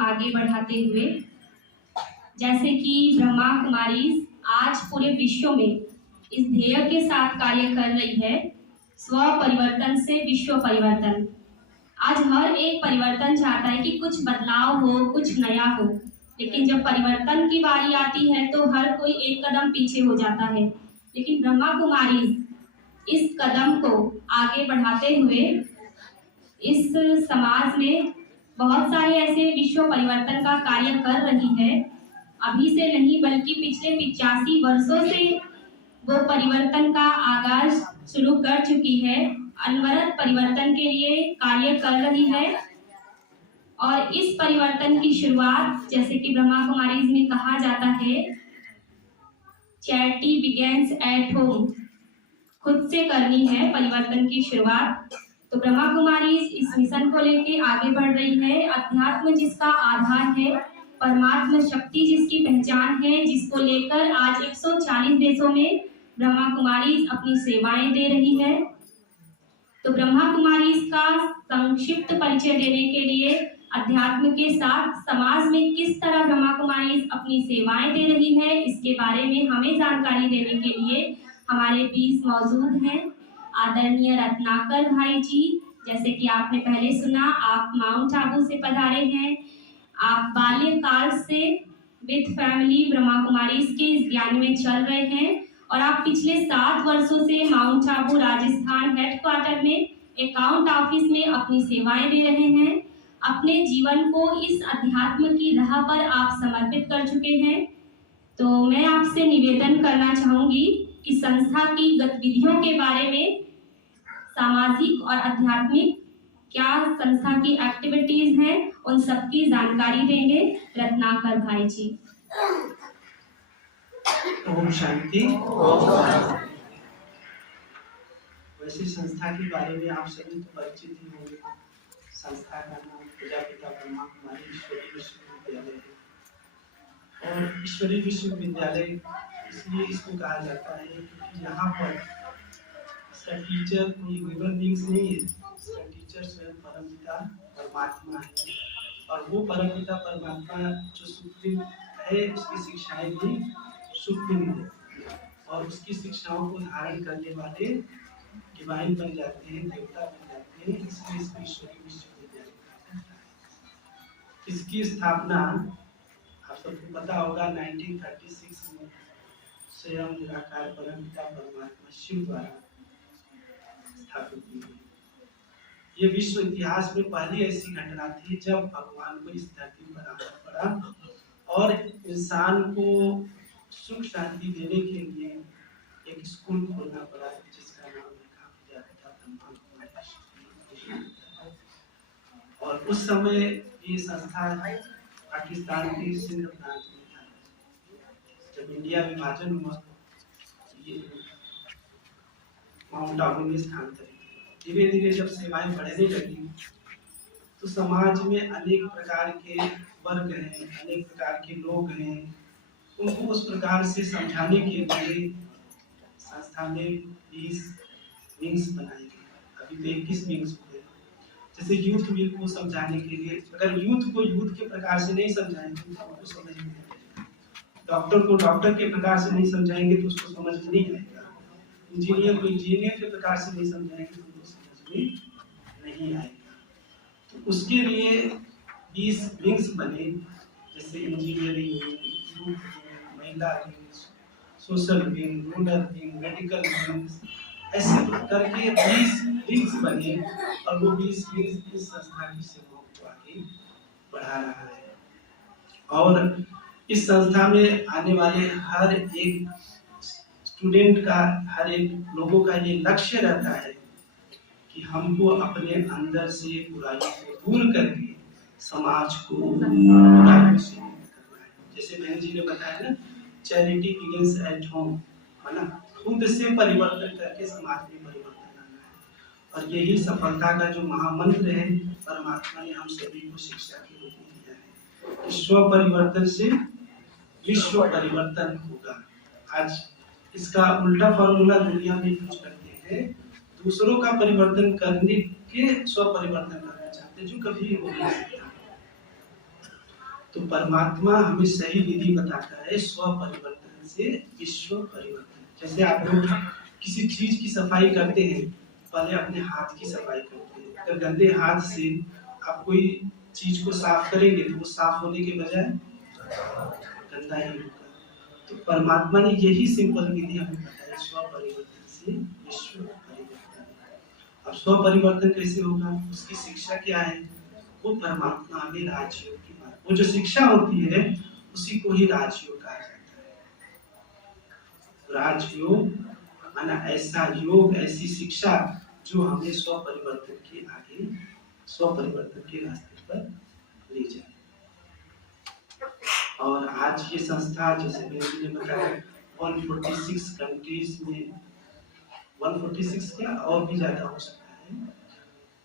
आगे बढ़ाते हुए, जैसे कि ब्रह्मा कुमारी आज पूरे विश्व में इस ध्येय के साथ कार्य कर रही है, स्व परिवर्तन से विश्व परिवर्तन। आज हर एक परिवर्तन चाहता है कि कुछ बदलाव हो, कुछ नया हो, लेकिन जब परिवर्तन की बारी आती है तो हर कोई एक कदम पीछे हो जाता है। लेकिन ब्रह्मा कुमारी इस कदम को आगे बढ़ाते हुए इस समाज में बहुत सारे ऐसे विश्व परिवर्तन का कार्य कर रही है। अभी से नहीं बल्कि पिछले 85 वर्षों से वो परिवर्तन का आगाज शुरू कर चुकी है, अनवरत परिवर्तन के लिए कार्य कर रही है। और इस परिवर्तन की शुरुआत, जैसे कि ब्रह्मा कुमारी में कहा जाता है, चैरिटी बिगेन्स एट होम, खुद से करनी है परिवर्तन की शुरुआत। तो ब्रह्मा कुमारी इस मिशन को लेके आगे बढ़ रही है। अध्यात्म जिसका आधार है, परमात्मा शक्ति जिसकी पहचान है, जिसको लेकर आज 140 देशों में ब्रह्मा कुमारी अपनी सेवाएं दे रही है। तो ब्रह्मा कुमारी का संक्षिप्त परिचय देने के लिए अध्यात्म के साथ समाज में किस तरह ब्रह्मा कुमारी अपनी सेवाएं दे रही है, इसके बारे में हमें जानकारी देने के लिए हमारे बीच मौजूद हैं आदरणीय रत्नाकर भाई जी। जैसे कि आपने पहले सुना, आप माउंट आबू से पधारे हैं। आप बाल्यकाल से विद फैमिली ब्रह्मा कुमारी के इस ज्ञान में चल रहे हैं और आप पिछले 7 वर्षों से माउंट आबू राजस्थान हेडक्वार्टर में अकाउंट ऑफिस में अपनी सेवाएं दे रहे हैं। अपने जीवन को इस अध्यात्म की राह पर आप समर्पित कर चुके हैं। तो मैं आपसे निवेदन करना चाहूंगी कि संस्था की गतिविधियों के बारे में, सामाजिक और आध्यात्मिक क्या संस्था की एक्टिविटीज हैं, उन सबकी जानकारी देंगे रत्नाकर भाई जी। ओम शांति। वैसे संस्था के बारे में आप सभी तो परिचित ही होंगे। संस्था का नाम प्रजापिता ब्रह्मा कुमारी ईश्वरीय विश्वविद्यालय है। और ईश्वरीय विश्वविद्यालय इसलिए इसको कहा जाता है क्योंकि यहाँ पर इसका टीचर कोई ह्यूमन बीइंग्स नहीं है, इसका टीचर स्वयं परमपिता परमात्मा है। और वो परमपिता परमात्मा जो सुप्रीम है, उसकी शिक्षाएं भी सुप्रीम है और उसकी शिक्षाओं को धारण करने वाले डिवाइन बन जाते हैं, देवता बन जाते हैं। इसलिए इसको ईश्वरीय विश्वविद्यालय कहा जाता है। इसकी स्थापना आप सबको पता होगा 1936 में स्वयं निराकार परमपिता परमात्मा शिव द्वारा स्थापित की गई। ये विश्व इतिहास में पहली ऐसी घटना थी जब भगवान को इस धरती पर आना पड़ा और इंसान को सुख शांति देने के लिए एक स्कूल खोलना पड़ा, जिसका नाम रखा प्रजापिता ब्रह्मा कुमारी। और उस समय ये संस्था पाकिस्तान के सिंध प्रांत में था। जब इंडिया विभाजन हुआ, ये माउंट आबू में स्थानांतरित। धीरे धीरे जब सेवाएं बढ़ने लगी तो समाज में अनेक प्रकार के वर्ग हैं, अनेक प्रकार के लोग हैं। उनको उस प्रकार से समझाने के लिए संस्था में 20 विंग्स बनाए गए। अभी तो 21 विंग्स हो गए। जैसे यूथ विंग को समझाने के लिए, अगर यूथ को यूथ के प्रकार से नहीं समझाएंगे तो उनको समझ नहीं आएगा। डॉक्टर को डॉक्टर के प्रकार से नहीं समझाएंगे तो उसको समझ नहीं आएगा। इंजीनियर को इंजीनियर के प्रकार से नहीं समझाएंगे तो उसको समझ में नहीं आएगा। तो उसके लिए 20 विंग्स बने, जैसे इंजीनियरिंग, महिला wing, social wing, rural wing, medical wing, ऐसे करके 20 विंग्स बने और वो 20 विंग्स इस संस्था की सेवाओं को आगे बढ़ा रहा है। और इस संस्था में आने वाले हर एक स्टूडेंट का, हर एक लोगों का ये लक्ष्य रहता है कि हमको अपने अंदर से बुराई को दूर करके समाज को बुराई से मुक्त करना है। जैसे बहन जी ने बताया ना, चैरिटी बिगिंस एट होम, है ना, खुद से परिवर्तन करके समाज में परिवर्तन लाना है। और यही सफलता का जो महामंत्र है, परमात्मा ने हम सभी को शिक्षा के रूप में दिया है कि स्व परिवर्तन से विश्व परिवर्तन होगा। आज इसका उल्टा फॉर्मूला दुनिया में यूज करते हैं, दूसरों का परिवर्तन करने के स्व परिवर्तन करना चाहते हैं, जो कभी हो नहीं सकता। तो परमात्मा हमें सही विधि बताता है स्व परिवर्तन से विश्व परिवर्तन। जैसे आप लोग किसी चीज की सफाई करते हैं, पहले अपने हाथ की सफाई करते हैं। अगर गंदे हाथ से आप कोई चीज को साफ करेंगे तो वो साफ होने के बजाय गंदा ही होगा। तो परमात्मा ने यही सिंपल विधि हमें बताई, स्व परिवर्तन से विश्व परिवर्तन। अब स्व परिवर्तन कैसे होगा, उसकी शिक्षा क्या है, वो परमात्मा हमें राजयोग की बात, वो जो शिक्षा होती है उसी को ही राजयोग कहा जाता है। राजयोग माना ऐसा योग, ऐसी शिक्षा जो हमें स्व परिवर्तन के आगे, स्व परिवर्तन के रास्ते पर ले जाए। और आज ये संस्था जैसे मैंने बताया 146 कंट्रीज में, 146 क्या और भी ज्यादा हो सकता है,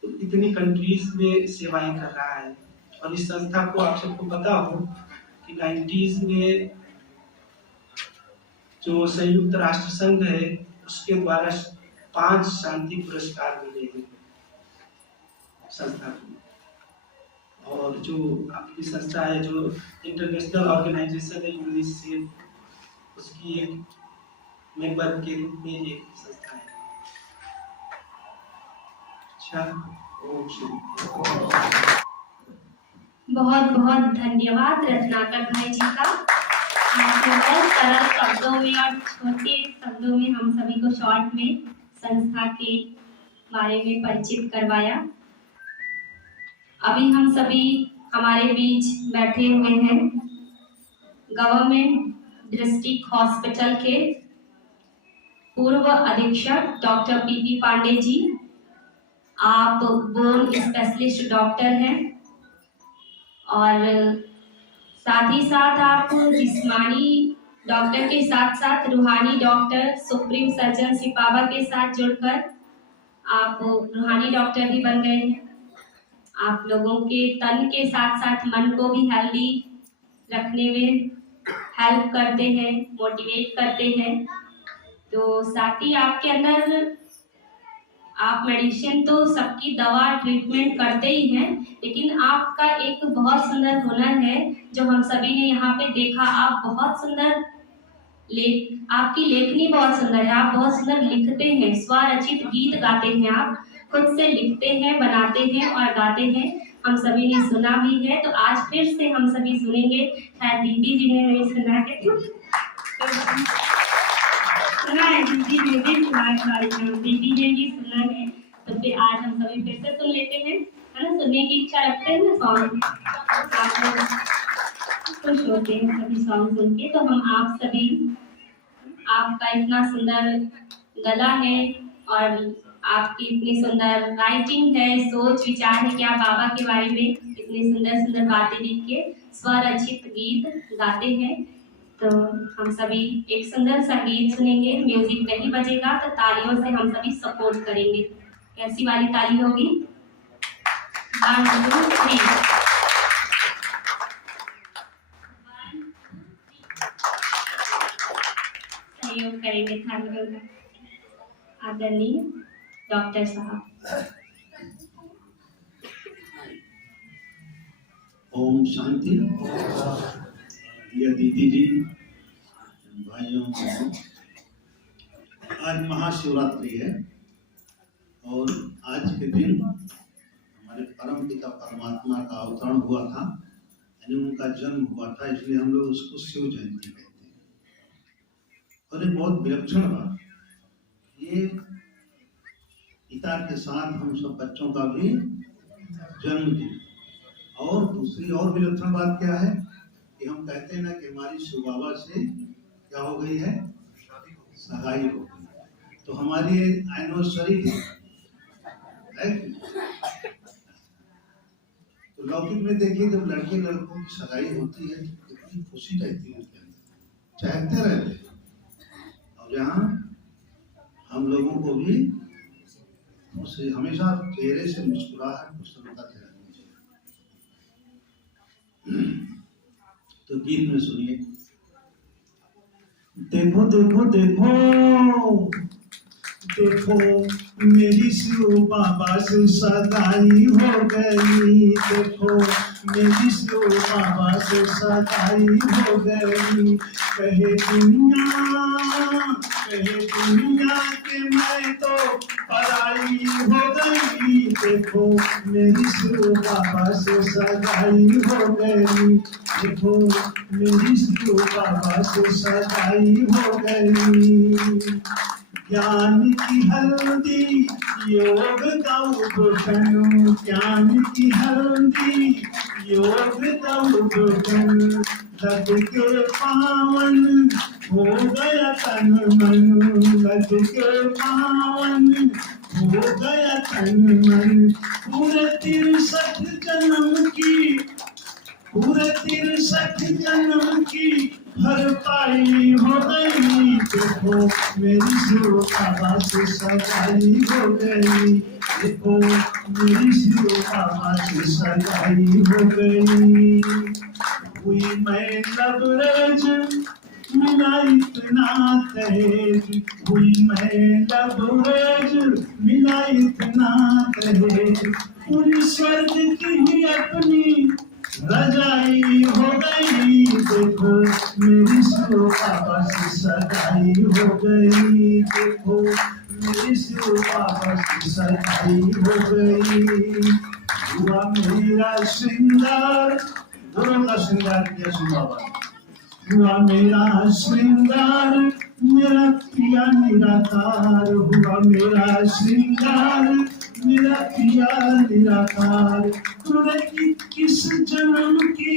तो इतनी कंट्रीज में सेवाएं कर रहा है। और इस संस्था को आप सबको पता हो कि 90s में जो संयुक्त राष्ट्र संघ है उसके द्वारा 5 शांति पुरस्कार मिले हैं संस्था को। और जो आपकी संस्था है जो इंटरनेशनल ऑर्गेनाइजेशन है यूनिसेफ, उसकी एक मेंबर के रूप में एक संस्था है। अच्छा, बहुत बहुत धन्यवाद रत्नाकर भाई जी का। आपने बहुत सरल शब्दों में और छोटे शब्दों में हम सभी को शॉर्ट में संस्था के बारे में परिचित करवाया। अभी हम सभी हमारे बीच बैठे हुए हैं गवर्नमेंट डिस्ट्रिक्ट हॉस्पिटल के पूर्व अधीक्षक डॉक्टर पीपी पांडे जी। आप बोन स्पेशलिस्ट डॉक्टर हैं और साथ ही साथ आप जिस्मानी डॉक्टर के साथ साथ रूहानी डॉक्टर सुप्रीम सर्जन सिपावा के साथ जुड़कर आप रूहानी डॉक्टर भी बन गए हैं। आप लोगों के तन के साथ साथ मन को भी हेल्दी रखने में हेल्प करते हैं, मोटिवेट करते हैं। तो साथ ही आपके अंदर आप मेडिसिन तो सबकी दवा ट्रीटमेंट करते ही हैं, लेकिन आपका एक बहुत सुंदर हुनर है जो हम सभी ने यहाँ पे देखा। आप बहुत सुंदर आपकी लेखनी बहुत सुंदर है, आप बहुत सुंदर लिखते हैं, स्वरचित गीत गाते हैं, आप खुद से लिखते हैं, बनाते हैं और गाते हैं। हम सभी ने सुना भी है, तो आज फिर से हम सभी सुनेंगे। शायद दीदी जी ने नहीं सुना है, सुना है दीदी ने भी सुना है, दीदी ने भी सुना है, तो फिर आज हम सभी फिर से सुन लेते हैं, है ना। सुनने की इच्छा रखते हैं ना सॉन्ग, आप लोग खुश होते हैं सभी सॉन्ग सुन के। तो हम आप सभी, आपका इतना सुंदर गला है और आपकी इतनी सुंदर राइटिंग है, सोच विचार है कि आप बाबा के बारे में इतनी सुंदर सुंदर बातें लिख के स्वरचित गीत गाते हैं। तो हम सभी एक सुंदर सा गीत सुनेंगे, म्यूजिक नहीं बजेगा तो तालियों से हम सभी सपोर्ट करेंगे। कैसी वाली ताली होगी? 1 2 3 सहयोग करेंगे। धन्यवाद आदरणीय डॉक्टर साहब। ओम शांति। ये दीदी जी, भाइयों, आज महाशिवरात्रि है और आज के दिन हमारे परम पिता परमात्मा का अवतरण हुआ था, यानी उनका जन्म हुआ था, इसलिए हम लोग उसको शिव जयंती कहते हैं। और ये बहुत विलक्षण बात, ये पिता के साथ हम सब बच्चों का भी जन्मदिन। और दूसरी और विलक्षण बात क्या है कि हम कहते हैं ना कि हमारी शिव बाबा से क्या हो गई है, सगाई हो गई। तो हमारी एनिवर्सरी है। तो लौकिक में देखिए जब लड़के लड़कों की सगाई होती है तो कितनी खुशी रहती है, चाहते रहते हैं। और यहाँ हम लोगों को भी उसे हमेशा चेहरे से मुस्कुराहट प्रसन्नता से रहनी चाहिए। तो गीत में सुनिए। देखो देखो देखो देखो मेरी शिव बाबा से सगाई हो गई, देखो मेरी शिव बाबा से सगाई हो गई। कहे दुनिया के मैं तो पराई हो गई, देखो मेरी शिव बाबा से सगाई हो गई, देखो मेरी शिव बाबा से सगाई हो गई। ज्ञान की हल्दी योग का उपटन, ज्ञान की हल्दी योग का उपटन, लग के पावन हो गया तन मन, लग के पावन हो गया तन मन। पूरे 63 जन्म की, पूरे 63 जन्म की भरपाई हो गई, देखो मेरी शिव बाबा से सगाई हो गई, देखो मेरी शिव बाबा से सगाई हो गई। हुई मैं लबरेज मिला इतना दहेज, हुई मैं लबरेज मिला इतना दहेज, पूरी स्वर्ग की ही अपनी रजाई हो गई, देखो मेरी शिव बाबा से सगाई हो गई, देखो मेरी शिव बाबा से सगाई हो गई। हुआ मेरा श्रृंगार, दोनों का श्रृंगार किया शिव बाबा ने। हुआ मेरा श्रृंगार मेरा पिया निराकार, हुआ मेरा श्रृंगार मेरा पिया निराकार। पूरे 21 जन्म की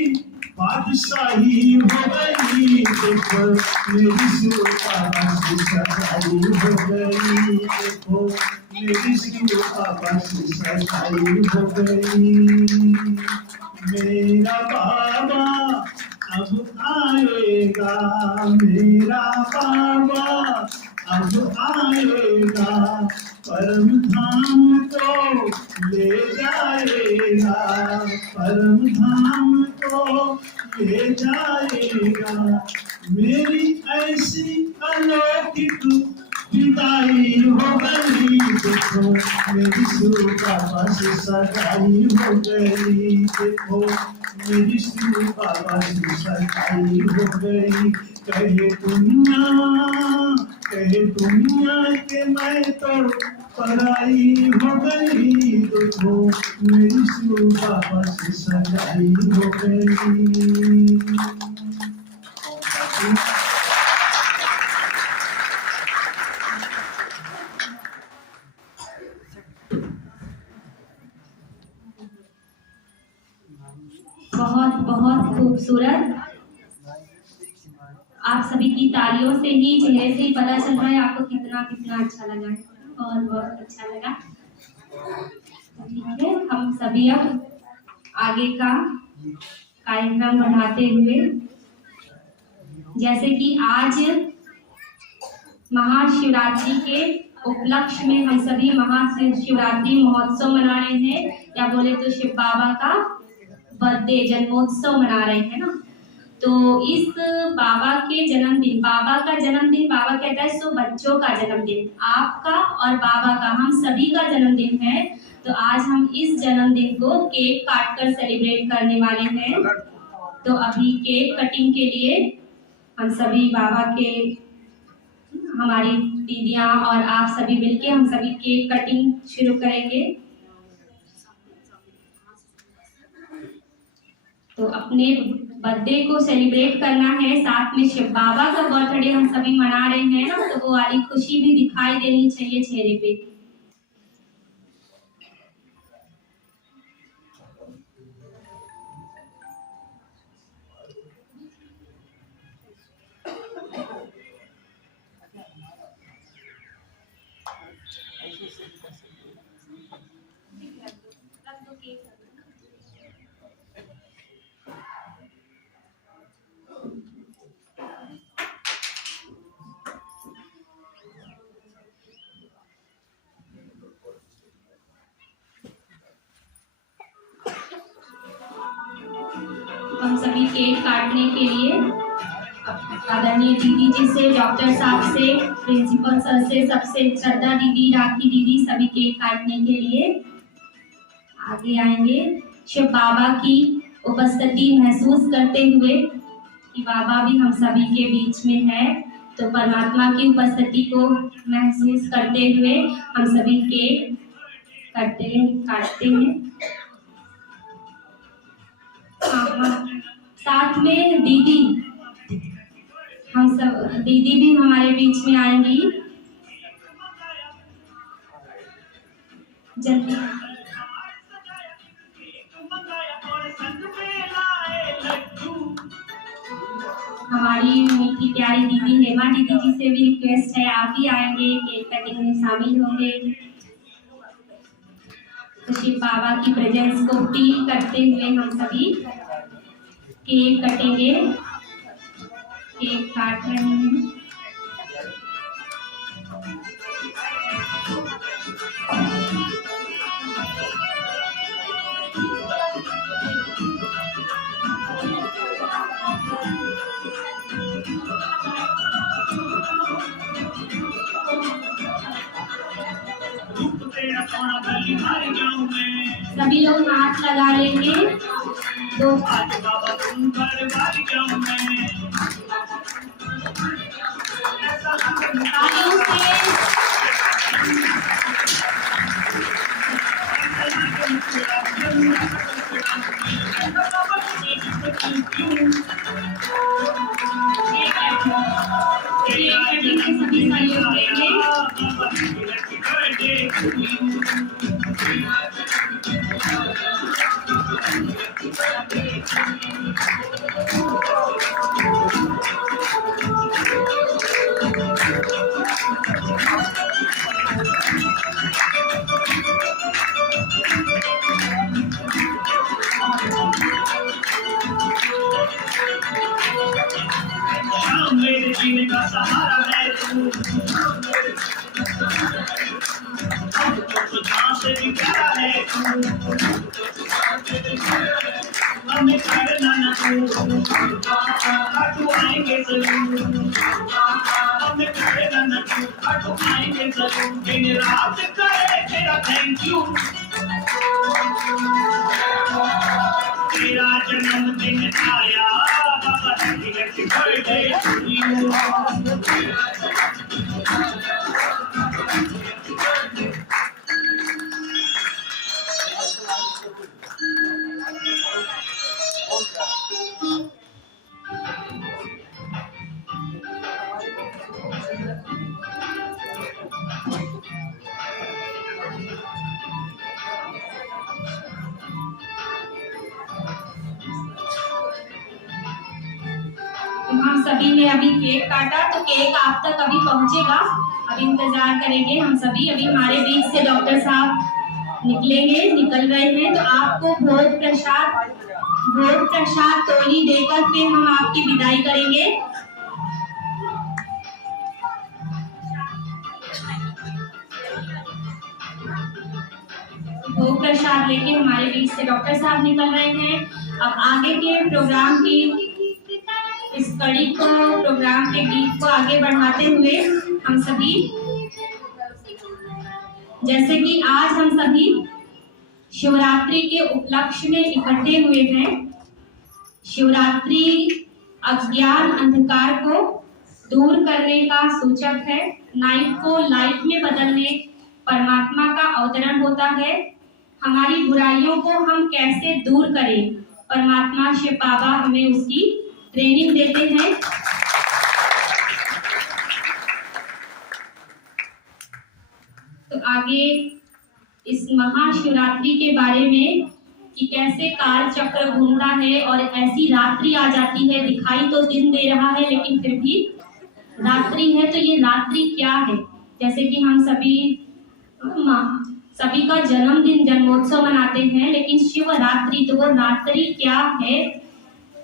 बादशाही हो गई, देखो मेरी शिव बाबा से सगाई हो गई, देखो मेरी शिव बाबा से सगाई हो गई। मेरा बाबा अब आएगा, मेरा बाबा अब आएगा, परम धाम को ले जाएगा, परम धाम को ले जाएगा। मेरी ऐसी अलौकिक विदाई हो गई, देखो मेरी शिव बाबा से सगाई हो गई, देखो मेरी शिव बाबा से सगाई हो गई। कहे दुनिया के मैं तो पराई हो गई, देखो मेरी शिव बाबा से सगाई हो गई। बहुत बहुत खूबसूरत। आप सभी की तालियों से ही, चेहरे से ही पता चल रहा है आपको कितना कितना अच्छा लगा है। बहुत बहुत अच्छा लगा। ठीक है, हम सभी अब आगे का कार्यक्रम बढ़ाते हुए, जैसे कि आज महाशिवरात्रि के उपलक्ष्य में हम सभी महाशिवरात्रि महोत्सव मना रहे हैं, या बोले तो शिव बाबा का बर्थडे जन्मोत्सव मना रहे हैं ना। तो इस बाबा के जन्मदिन, बाबा का जन्मदिन, बाबा कहता है सो बच्चों का जन्मदिन, आपका और बाबा का, हम सभी का जन्मदिन है। तो आज हम इस जन्मदिन को केक काटकर सेलिब्रेट करने वाले हैं। तो अभी केक कटिंग के लिए हम सभी बाबा के, हमारी दीदियां और आप सभी मिलके हम सभी केक कटिंग शुरू करेंगे। तो अपने बर्थडे को सेलिब्रेट करना है, साथ में शिव बाबा का बर्थडे हम सभी मना रहे हैं ना, तो वो वाली खुशी भी दिखाई देनी चाहिए चेहरे पे। हम सभी केक काटने के लिए आदरणीय दीदी जी से, डॉक्टर साहब से, प्रिंसिपल सर से, सबसे श्रद्धा दीदी, राखी दीदी, सभी केक काटने के लिए आगे आएंगे। शिव बाबा की उपस्थिति महसूस करते हुए कि बाबा भी हम सभी के बीच में है, तो परमात्मा की उपस्थिति को महसूस करते हुए हम सभी केक काटते हैं। साथ में दीदी, हम सब दीदी भी हमारे बीच में आएंगी जल्दी। हमारी मीठी प्यारी दीदी हेमा दीदी जी से भी रिक्वेस्ट है, आप भी आएंगे, केक कटिंग में शामिल होंगे। तो शिव बाबा की प्रेजेंस को फील करते हुए हम सभी केक कटेंगे, केक काट रहे हैं। सभी लोग हाथ लगा लेंगे। दो तालियों से सभी सहयोग देंगे। मेरे जीने का सहारा है तू, जहाँ से भी प्यारा है तू, हमें करना ना तू आएंगे जरूर, हमें करना ना तू आएंगे जरूर, दिन रात करे तेरा थैंक यू, तेरा जन्मदिन आया, बाबा हैप्पी बर्थडे टू यू। हम सभी ने अभी केक काटा, तो केक आप तक अभी पहुंचेगा, अभी इंतजार करेंगे हम सभी। अभी हमारे बीच से डॉक्टर साहब निकल रहे हैं, तो आपको भोग प्रसाद तोली देकर के हम आपकी विदाई करेंगे। भोग प्रसाद लेके हमारे बीच से डॉक्टर साहब निकल रहे हैं। अब आगे के प्रोग्राम की इस कड़ी को, प्रोग्राम के गीत को आगे बढ़ाते हुए हम सभी, जैसे कि आज हम सभी शिवरात्रि के उपलक्ष्य में इकट्ठे हुए हैं। शिवरात्रि अज्ञान अंधकार को दूर करने का सूचक है, नाइट को लाइट में बदलने परमात्मा का अवतरण होता है। हमारी बुराइयों को हम कैसे दूर करें, परमात्मा शिव बाबा हमें उसकी ट्रेनिंग देते हैं। तो आगे इस महाशिवरात्रि के बारे में कि कैसे काल चक्र घूमता है और ऐसी रात्रि आ जाती है, दिखाई तो दिन दे रहा है लेकिन फिर भी रात्रि है। तो ये रात्रि क्या है, जैसे कि हम सभी का जन्मदिन, जन्मोत्सव मनाते हैं, लेकिन शिवरात्रि, तो वो रात्रि क्या है,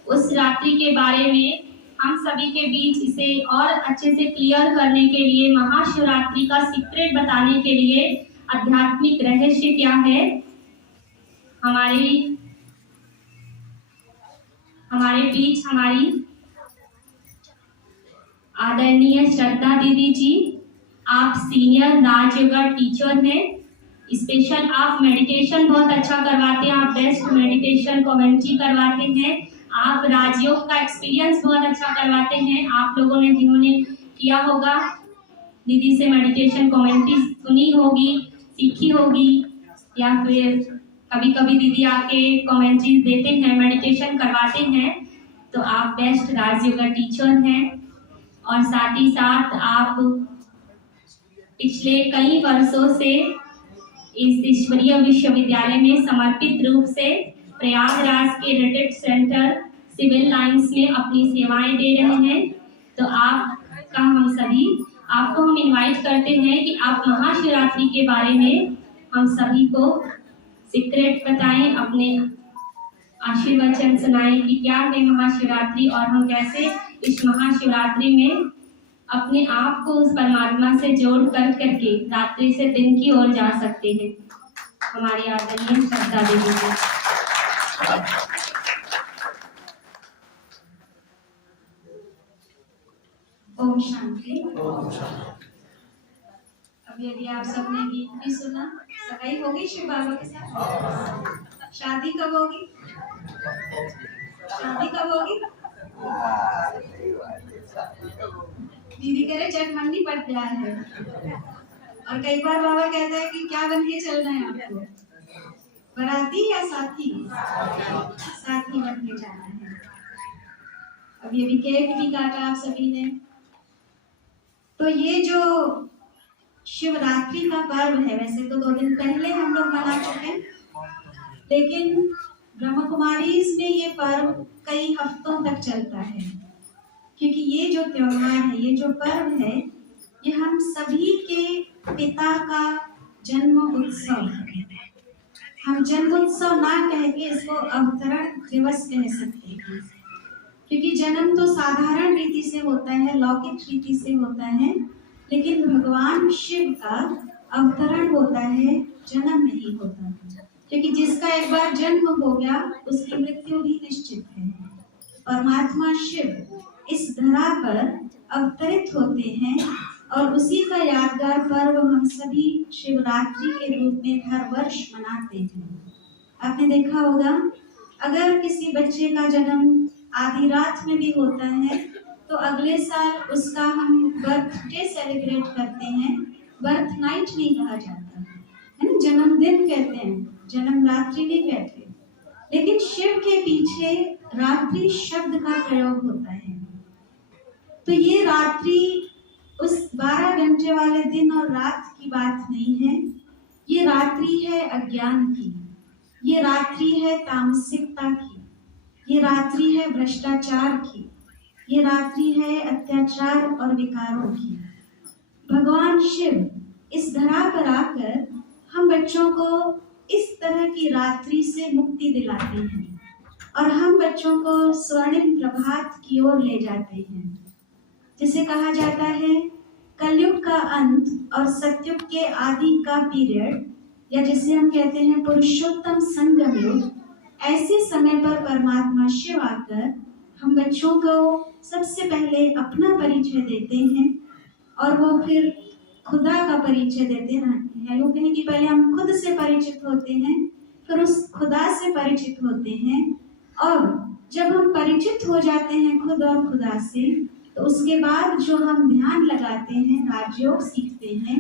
उस रात्रि के बारे में हम सभी के बीच इसे और अच्छे से क्लियर करने के लिए, महाशिवरात्रि का सीक्रेट बताने के लिए, आध्यात्मिक रहस्य क्या है, हमारे बीच हमारी आदरणीय श्रद्धा दीदी जी, आप सीनियर राजयोगा टीचर हैं। स्पेशल आप मेडिटेशन बहुत अच्छा करवाते हैं, आप बेस्ट मेडिटेशन कमेंट्री करवाते हैं, आप राजयोग का एक्सपीरियंस बहुत अच्छा करवाते हैं। आप लोगों ने जिन्होंने किया होगा, दीदी से मेडिटेशन कमेंट्री सुनी होगी, सीखी होगी, या फिर कभी कभी दीदी आके कमेंट्री देते हैं, मेडिटेशन करवाते हैं, तो आप बेस्ट राजयोगा टीचर हैं। और साथ ही साथ आप पिछले कई वर्षों से इस ईश्वरीय विश्वविद्यालय में समर्पित रूप से प्रयागराज के रिट्रीट सेंटर सिविल लाइंस में अपनी सेवाएं दे रहे हैं। तो आपका आपको हम इनवाइट करते हैं कि आप महाशिवरात्रि के बारे में हम सभी को सीक्रेट बताएं, अपने आशीर्वचन सुनाएं कि क्या है महाशिवरात्रि और हम कैसे इस महाशिवरात्रि में अपने आप को उस परमात्मा से जोड़ करके रात्रि से दिन की ओर जा सकते हैं। हमारी आदरणीय श्रद्धा देवी जी। ओम शांति। अभी अभी आप सबने गीत भी सुना। सगाई होगी शिव बाबा के साथ? शादी कब होगी? शादी कब होगी? दीदी कह रहे जटमंडी पर प्यार है। और कई बार बाबा कहता है कि क्या बन के चलना है आपको, बराती या साथी? साथी बन के जाना है। अभी अभी केक भी काटा आप सभी ने। तो ये जो शिवरात्रि का पर्व है, वैसे तो 2 दिन पहले हम लोग मना चुके, लेकिन ब्रह्म कुमारी में ये पर्व कई हफ्तों तक चलता है, क्योंकि ये जो त्योहार है, ये जो पर्व है, ये हम सभी के पिता का जन्म उत्सव है। हम जन्म उत्सव ना कह के इसको अवतरण दिवस कह सकते हैं, क्योंकि जन्म तो साधारण रीति से होता है, लौकिक रीति से होता है, लेकिन भगवान शिव का अवतरण होता है, जन्म नहीं होता, क्योंकि जिसका एक बार जन्म हो गया उसकी मृत्यु भी निश्चित है। परमात्मा शिव इस धरा पर अवतरित होते हैं और उसी का यादगार पर्व हम सभी शिवरात्रि के रूप में हर वर्ष मनाते हैं। आपने देखा होगा, अगर किसी बच्चे का जन्म आधी रात में भी होता है तो अगले साल उसका हम बर्थडे सेलिब्रेट करते हैं, बर्थ नाइट नहीं कहा जाता है ना, जन्मदिन कहते हैं, जन्म रात्रि नहीं कहते। लेकिन शिव के पीछे रात्रि शब्द का प्रयोग होता है। तो ये रात्रि उस 12 घंटे वाले दिन और रात की बात नहीं है, ये रात्रि है अज्ञान की, ये रात्रि है तामसिकता की, ये रात्रि है भ्रष्टाचार की, ये रात्रि है अत्याचार और विकारों की। भगवान शिव इस धरा पर आकर हम बच्चों को इस तरह की रात्रि से मुक्ति दिलाते हैं और हम बच्चों को स्वर्णिम प्रभात की ओर ले जाते हैं। जिसे कहा जाता है कलयुग का अंत और सतयुग के आदि का पीरियड, या जिसे हम कहते हैं पुरुषोत्तम संगम युग, ऐसे समय पर परमात्मा शिव आकर हम बच्चों को सबसे पहले अपना परिचय देते हैं और वो फिर खुदा का परिचय देते हैं। लोग कहें कि पहले हम खुद से परिचित होते हैं, फिर उस खुदा से परिचित होते हैं, और जब हम परिचित हो जाते हैं खुद और खुदा से, तो उसके बाद जो हम ध्यान लगाते हैं, राजयोग सीखते हैं,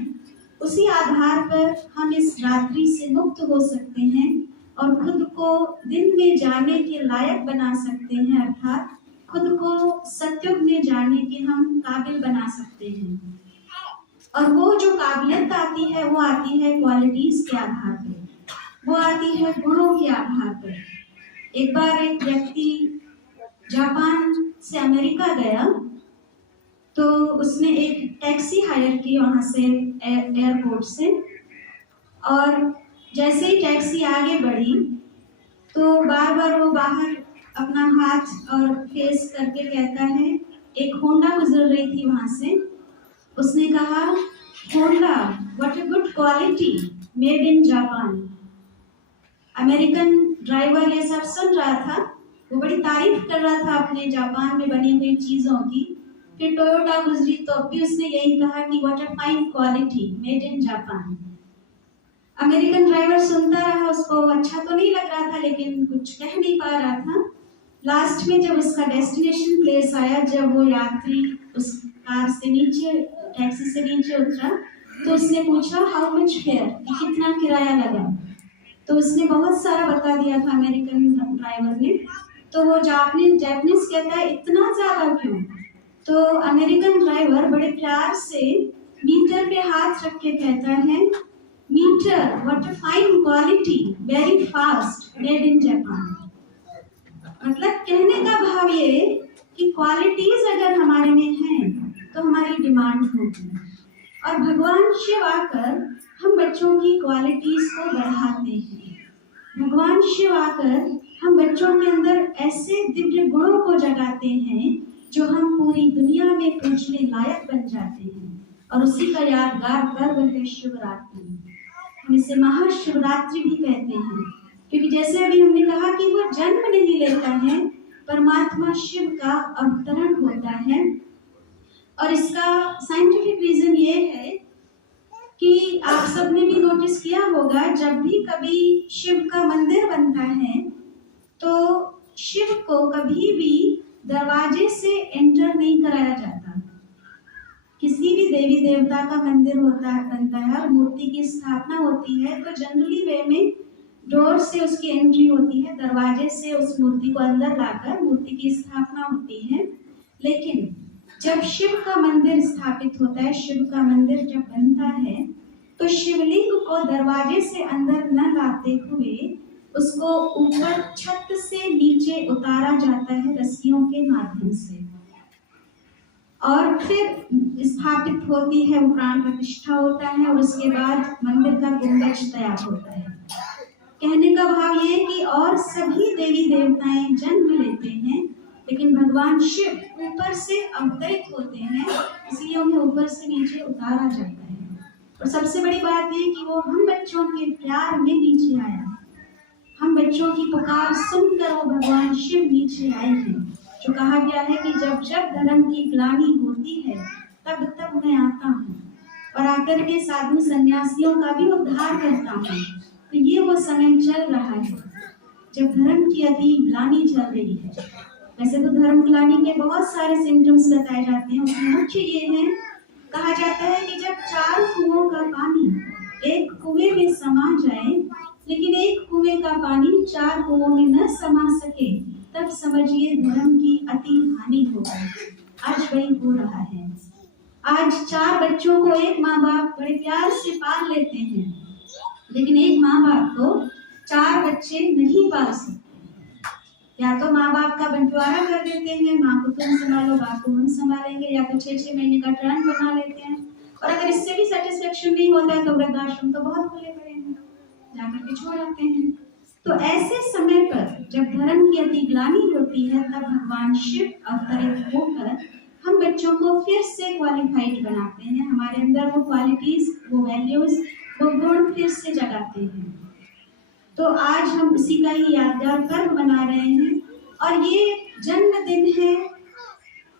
उसी आधार पर हम इस रात्रि से मुक्त हो सकते हैं और खुद को दिन में जाने के लायक बना सकते हैं, अर्थात खुद को सत्युग में जाने के हम काबिल बना सकते हैं। और वो जो काबिलियत आती है वो आती है क्वालिटीज के आधार पर, वो आती है गुणों के आधार पर। एक बार एक व्यक्ति जापान से अमेरिका गया, तो उसने एक टैक्सी हायर की वहाँ से एयरपोर्ट से, और जैसे ही टैक्सी आगे बढ़ी तो बार बार वो बाहर अपना हाथ और फेस करके कहता है, एक होंडा गुजर रही थी वहाँ से, उसने कहा Honda what a good quality made in Japan. American driver ये सब सुन रहा था, वो बड़ी तारीफ कर रहा था अपने जापान में बनी हुई चीजों की, फिर टोयोटा गुजरी तो अब भी उसने यही कहा कि what a fine quality, made in Japan. American driver सुनता रहा, उसको अच्छा तो नहीं लग रहा था लेकिन कुछ कह नहीं पा रहा था। लास्ट में जब उसका डेस्टिनेशन प्लेस आया, जब वो यात्री उस कार से नीचे, टैक्सी से नीचे उतरा, तो उसने पूछा हाउ मच फेयर, कितना किराया लगा। तो उसने बहुत सारा बता दिया था अमेरिकन ड्राइवर ने। तो वो जापानीज कहता है इतना ज्यादा क्यों? तो अमेरिकन ड्राइवर बड़े प्यार से मीटर पे हाथ रख के कहता है, meter, what a fine quality, very fast, made in Japan. मतलब कहने का भाव ये कि क्वालिटीज अगर हमारे में हैं तो हमारी डिमांड होगी। और भगवान शिव आकर हम बच्चों की क्वालिटीज को बढ़ाते हैं। भगवान शिव आकर हम बच्चों के अंदर ऐसे दिव्य गुणों को जगाते हैं जो हम पूरी दुनिया में पूछने लायक बन जाते हैं। और उसी का यादगार पर्व है शिवरात्रि। हम इसे महाशिवरात्रि भी कहते हैं, क्योंकि जैसे अभी हमने कहा कि वो जन्म नहीं लेता है, परमात्मा शिव का अवतरण होता है। और इसका साइंटिफिक रीजन ये है कि आप सबने भी नोटिस किया होगा, जब भी कभी शिव का मंदिर बनता है तो शिव को कभी भी दरवाजे से एंटर नहीं कराया जाता। किसी भी देवी देवता का मंदिर बनता है और मूर्ति की स्थापना होती है तो जनरली वे में डोर से उसकी एंट्री होती है, दरवाजे से उस मूर्ति को अंदर लाकर मूर्ति की स्थापना होती है। लेकिन जब शिव का मंदिर स्थापित होता है, शिव का मंदिर जब बनता है, तो शिवलिंग को दरवाजे से अंदर न लाते हुए उसको ऊपर छत से नीचे उतारा जाता है रस्सियों के माध्यम से, और फिर स्थापित होती है, वो प्राण प्रतिष्ठा होता है और उसके बाद मंदिर का गुंबज तैयार होता है। कहने का भाव ये कि और सभी देवी देवताएं जन्म लेते हैं, लेकिन भगवान शिव ऊपर से अवतरित होते हैं, इसलिए उन्हें ऊपर से नीचे उतारा जाता है। और सबसे बड़ी बात ये कि वो हम बच्चों के प्यार में नीचे आया। हम बच्चों की पुकार सुनकर वो भगवान शिव नीचे आए हैं। जो कहा गया है कि जब जब धर्म की ग्लानि होती है तब तब मैं आता हूँ और आकर के साधु सन्यासियों का भी उद्धार करता हूँ। तो ये वो समय चल रहा है जब धर्म की अति ग्लानि चल रही है। वैसे तो धर्म ग्लानि के बहुत सारे सिम्टम्स बताए जाते हैं, उसमें मुख्य ये है, कहा जाता है कि जब 4 कुओं का पानी एक कुएं में समा जाए, लेकिन एक कुएं का पानी 4 कुओं में न समा सके, तब समझिए धर्म की अति हानि होगी। आज वही हो रहा है। आज 4 बच्चों को एक माँ बाप बड़े प्यार से पाल लेते हैं, लेकिन एक माँ बाप को 4 बच्चे नहीं पाल सकते। या तो माँ बाप का बंटवारा कर देते हैं, माँ को तुम संभालो, बाप को हम संभालेंगे, या तो 6-6 महीने का टर्न बना लेते हैं। और अगर इससे भी सेटिस्फेक्शन नहीं होता है तो वृद्धाश्रम तो बहुत खुले पड़े हैं, जाकर के छोड़ आते हैं। तो ऐसे समय पर जब धर्म की अति ग्लानि होती है, तब भगवान शिव अवतरित होकर हम बच्चों को फिर से क्वालिफाइड बनाते हैं। हमारे अंदर वो क्वालिटीज, वो वैल्यूज, वो गुण फिर से जगाते हैं। तो आज हम उसी का ही यादगार पर्व मना रहे हैं और ये जन्मदिन है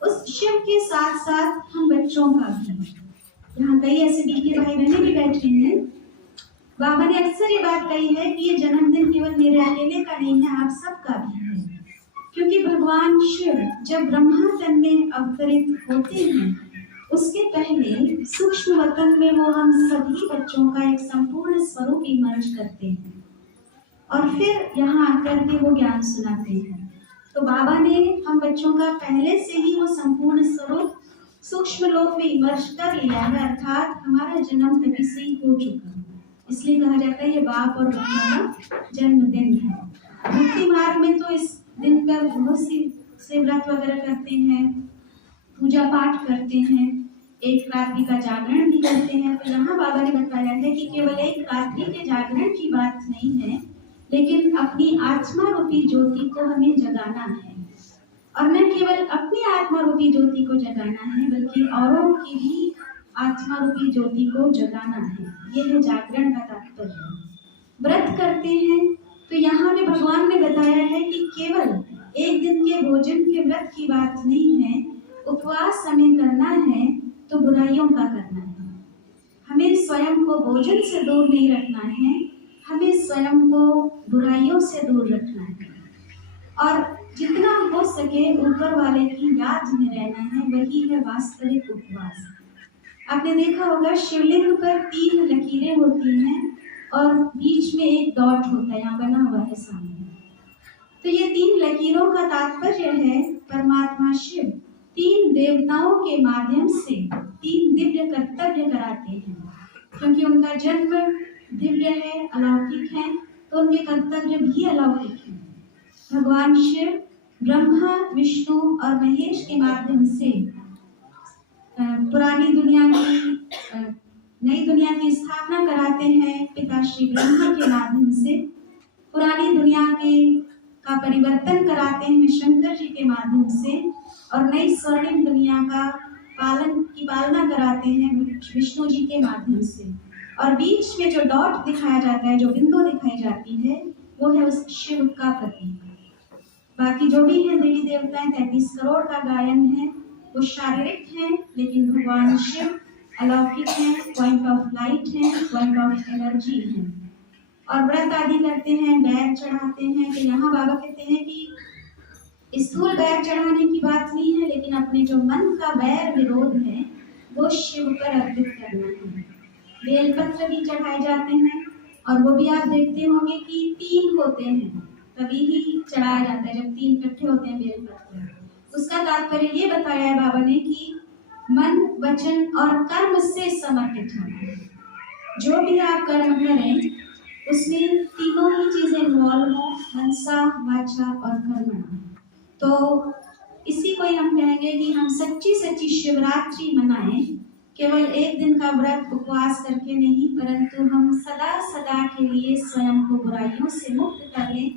उस शिव के साथ साथ हम बच्चों का भी। यहाँ कई ऐसे बीके भाई बहने भी बैठे हैं। बाबा ने अक्सर ये बात कही है कि ये जन्मदिन केवल मेरे अकेले का नहीं है, आप सबका भी है। क्योंकि भगवान शिव जब ब्रह्मा तन में अवतरित होते हैं, उसके पहले सूक्ष्म वतन में वो हम सभी बच्चों का एक संपूर्ण स्वरूप इमर्ज करते हैं और फिर यहाँ आकर के वो ज्ञान सुनाते हैं। तो बाबा ने हम बच्चों का पहले से ही वो संपूर्ण स्वरूप सूक्ष्म लोक में इमर्ज कर लिया है, अर्थात हमारा जन्म तभी से ही हो चुका है। इसलिए कहा जाता है ये बाप और बच्चों का जन्मदिन है। भक्ति मार्ग में तो इस दिन पर बहुत सी व्रत वगैरह करते हैं, पूजा पाठ करते हैं, एक रात्रि का जागरण भी करते हैं। तो यहाँ बाबा ने बताया है कि केवल एक रात्रि के जागरण की बात नहीं है, लेकिन अपनी आत्मा रूपी ज्योति को हमें जगाना है। और न केवल अपनी आत्मा रूपी ज्योति को जगाना है, बल्कि औरों की भी आत्मा रूपी ज्योति को जगाना है। ये है जागरण का तात्पर्य। व्रत करते हैं तो यहाँ पे भगवान ने बताया है कि केवल एक दिन के भोजन के व्रत की बात नहीं है, उपवास हमें करना है तो बुराइयों का करना है। हमें स्वयं को भोजन से दूर नहीं रखना है, हमें स्वयं को बुराइयों से दूर रखना है और जितना हो सके ऊपर वाले की याद में रहना है। वही है वास्तविक उपवास। आपने देखा होगा शिवलिंग पर 3 लकीरें होती हैं और बीच में एक डॉट होता है, यहाँ बना हुआ है सामने। तो ये 3 लकीरों का तात्पर्य है परमात्मा शिव 3 देवताओं के माध्यम से 3 दिव्य कर्तव्य कराते हैं। क्योंकि उनका जन्म दिव्य है, अलौकिक है, तो उनके कर्तव्य भी अलौकिक हैं। भगवान शिव ब्रह्मा, विष्णु और महेश के माध्यम से पुरानी दुनिया की नई दुनिया की स्थापना कराते हैं। पिता श्री ब्रह्मा के माध्यम से पुरानी दुनिया का परिवर्तन कराते हैं शंकर जी के माध्यम से और नई स्वर्णिम दुनिया का पालना कराते हैं विष्णु जी के माध्यम से। और बीच में जो डॉट दिखाया जाता है, जो बिंदु दिखाई जाती है, वो है उस शिव का प्रतीक। बाकी जो भी है देवी देवताएं 33 करोड़ का गायन है, वो शारीरिक हैं, लेकिन भगवान शिव अलौकिक हैं, पॉइंट ऑफ लाइट हैं, पॉइंट ऑफ एनर्जी हैं। और व्रत आदि करते हैं, बैग चढ़ाते हैं। तो यहाँ बाबा कहते हैं कि स्थूल बैग चढ़ाने की बात नहीं है, लेकिन अपने जो मन का वैर विरोध है वो शिव पर अर्पित करना है। बेलपत्र भी चढ़ाए जाते हैं और वो भी आप देखते होंगे कि 3 होते हैं, तभी ही चढ़ाया जाता है जब 3 इकट्ठे होते हैं बेलपत्र। उसका तात्पर्य ये बताया है बाबा ने कि मन, वचन और कर्म से समर्पित होना। जो भी आप कर्म करें उसमें तीनों ही चीजें इन्वॉल्व हो, मनसा, वाचा और कर्मणा। तो इसी को ही हम कहेंगे कि हम सच्ची सच्ची शिवरात्रि मनाएं। केवल एक दिन का व्रत उपवास करके नहीं, परंतु हम सदा सदा के लिए स्वयं को बुराइयों से मुक्त कर लें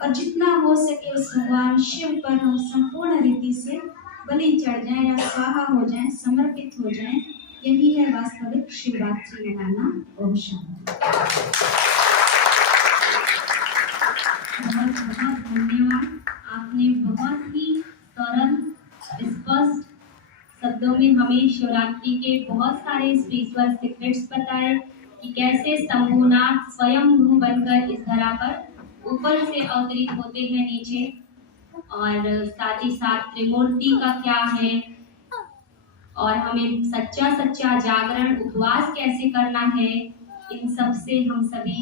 और जितना हो सके उस भगवान शिव पर हम संपूर्ण रीति से बलि चढ़ जाएं या स्वाहा हो जाएं, समर्पित हो जाएं। यही है वास्तविक शिवरात्रि मनाना। ओम शांति। बहुत बहुत धन्यवाद। आपने बहुत ही सरल स्पष्ट शब्दों में हमें शिवरात्रि के बहुत सारे स्पिरिचुअल सीक्रेट्स बताए कि कैसे शंभुनाथ स्वयं भू बनकर इस धरा पर ऊपर से अवतरित होते हैं नीचे, और साथ ही साथ त्रिमूर्ति का क्या है और हमें सच्चा सच्चा जागरण उपवास कैसे करना है। इन सब से हम सभी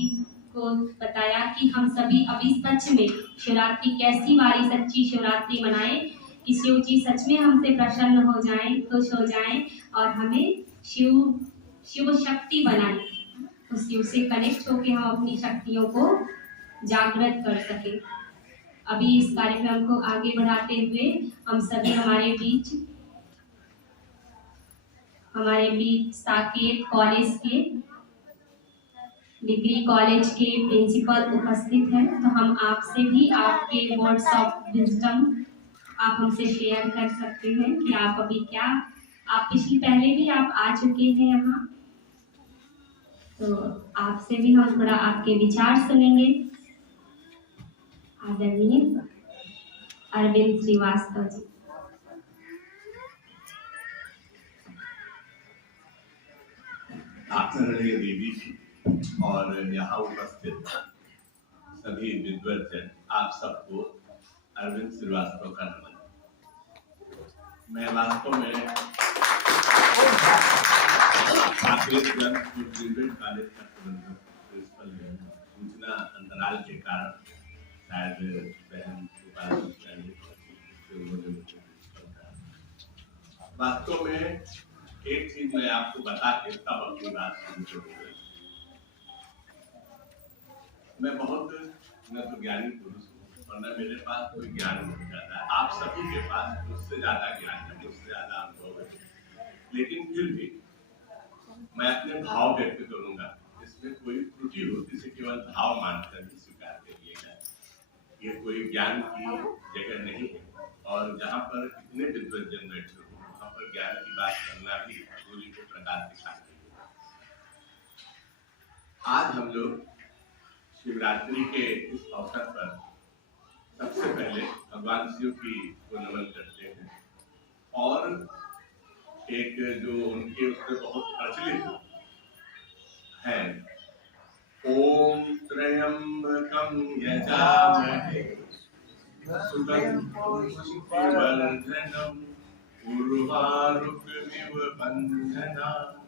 को बताया कि हम सभी अभी सच में शिवरात्रि कैसी वाली सच्ची शिवरात्रि मनाएं कि शिव जी सच में हमसे प्रसन्न हो जाएं, खुश हो जाएं और हमें शिव शक्ति बनाएं। तो शिव से कनेक्ट होकर हम अपनी शक्तियों को जागृत कर सके। अभी इस कार्यक्रम को आगे बढ़ाते हुए हम सभी हमारे बीच साकेत कॉलेज के डिग्री कॉलेज के प्रिंसिपल उपस्थित हैं। तो हम आपसे भी आपके वर्ड्स ऑफ विजडम आप हमसे शेयर कर सकते हैं कि आप अभी क्या, आप पहले भी आप आ चुके हैं यहाँ, तो आपसे भी हम थोड़ा आपके विचार सुनेंगे। आदरणीय अरविंद श्रीवास्तव जी। आदरणीय देवी जी और यहाँ उपस्थित सभी विद्वजन, आप सबको अरविंद श्रीवास्तव का नमन। मैं वास्तव में कॉलेज का प्रिंसिपल सूचना अंतराल के कारण शायद बहन वास्तव में एक चीज मैं आपको बता के तब अपनी बात शुरू करूंगा। मैं बहुत न तो ज्ञानी पुरुष हूँ और न मेरे पास कोई ज्ञान नहीं जाता है। आप सभी के पास मुझसे ज्यादा ज्ञान है, मुझसे ज्यादा अनुभव है, लेकिन फिर भी मैं अपने भाव व्यक्त करूंगा। इसमें कोई त्रुटि होती से केवल भाव मानकर ही स्वीकार करिएगा। ये कोई ज्ञान की जगह नहीं है, और जहाँ पर इतने विद्वजन बैठे हो वहाँ पर ज्ञान की बात करना भी सूर्य को प्रकाश दिखाती है। आज हम लोग शिवरात्रि के इस अवसर पर सबसे पहले भगवान शिव की को नमन करते हैं और एक जो उनके उसमें बहुत प्रचलित है, ओम त्र्यंबकं यजामहे सुगन्धिवर्धनम् उर्वारुकमिव बन्धनान्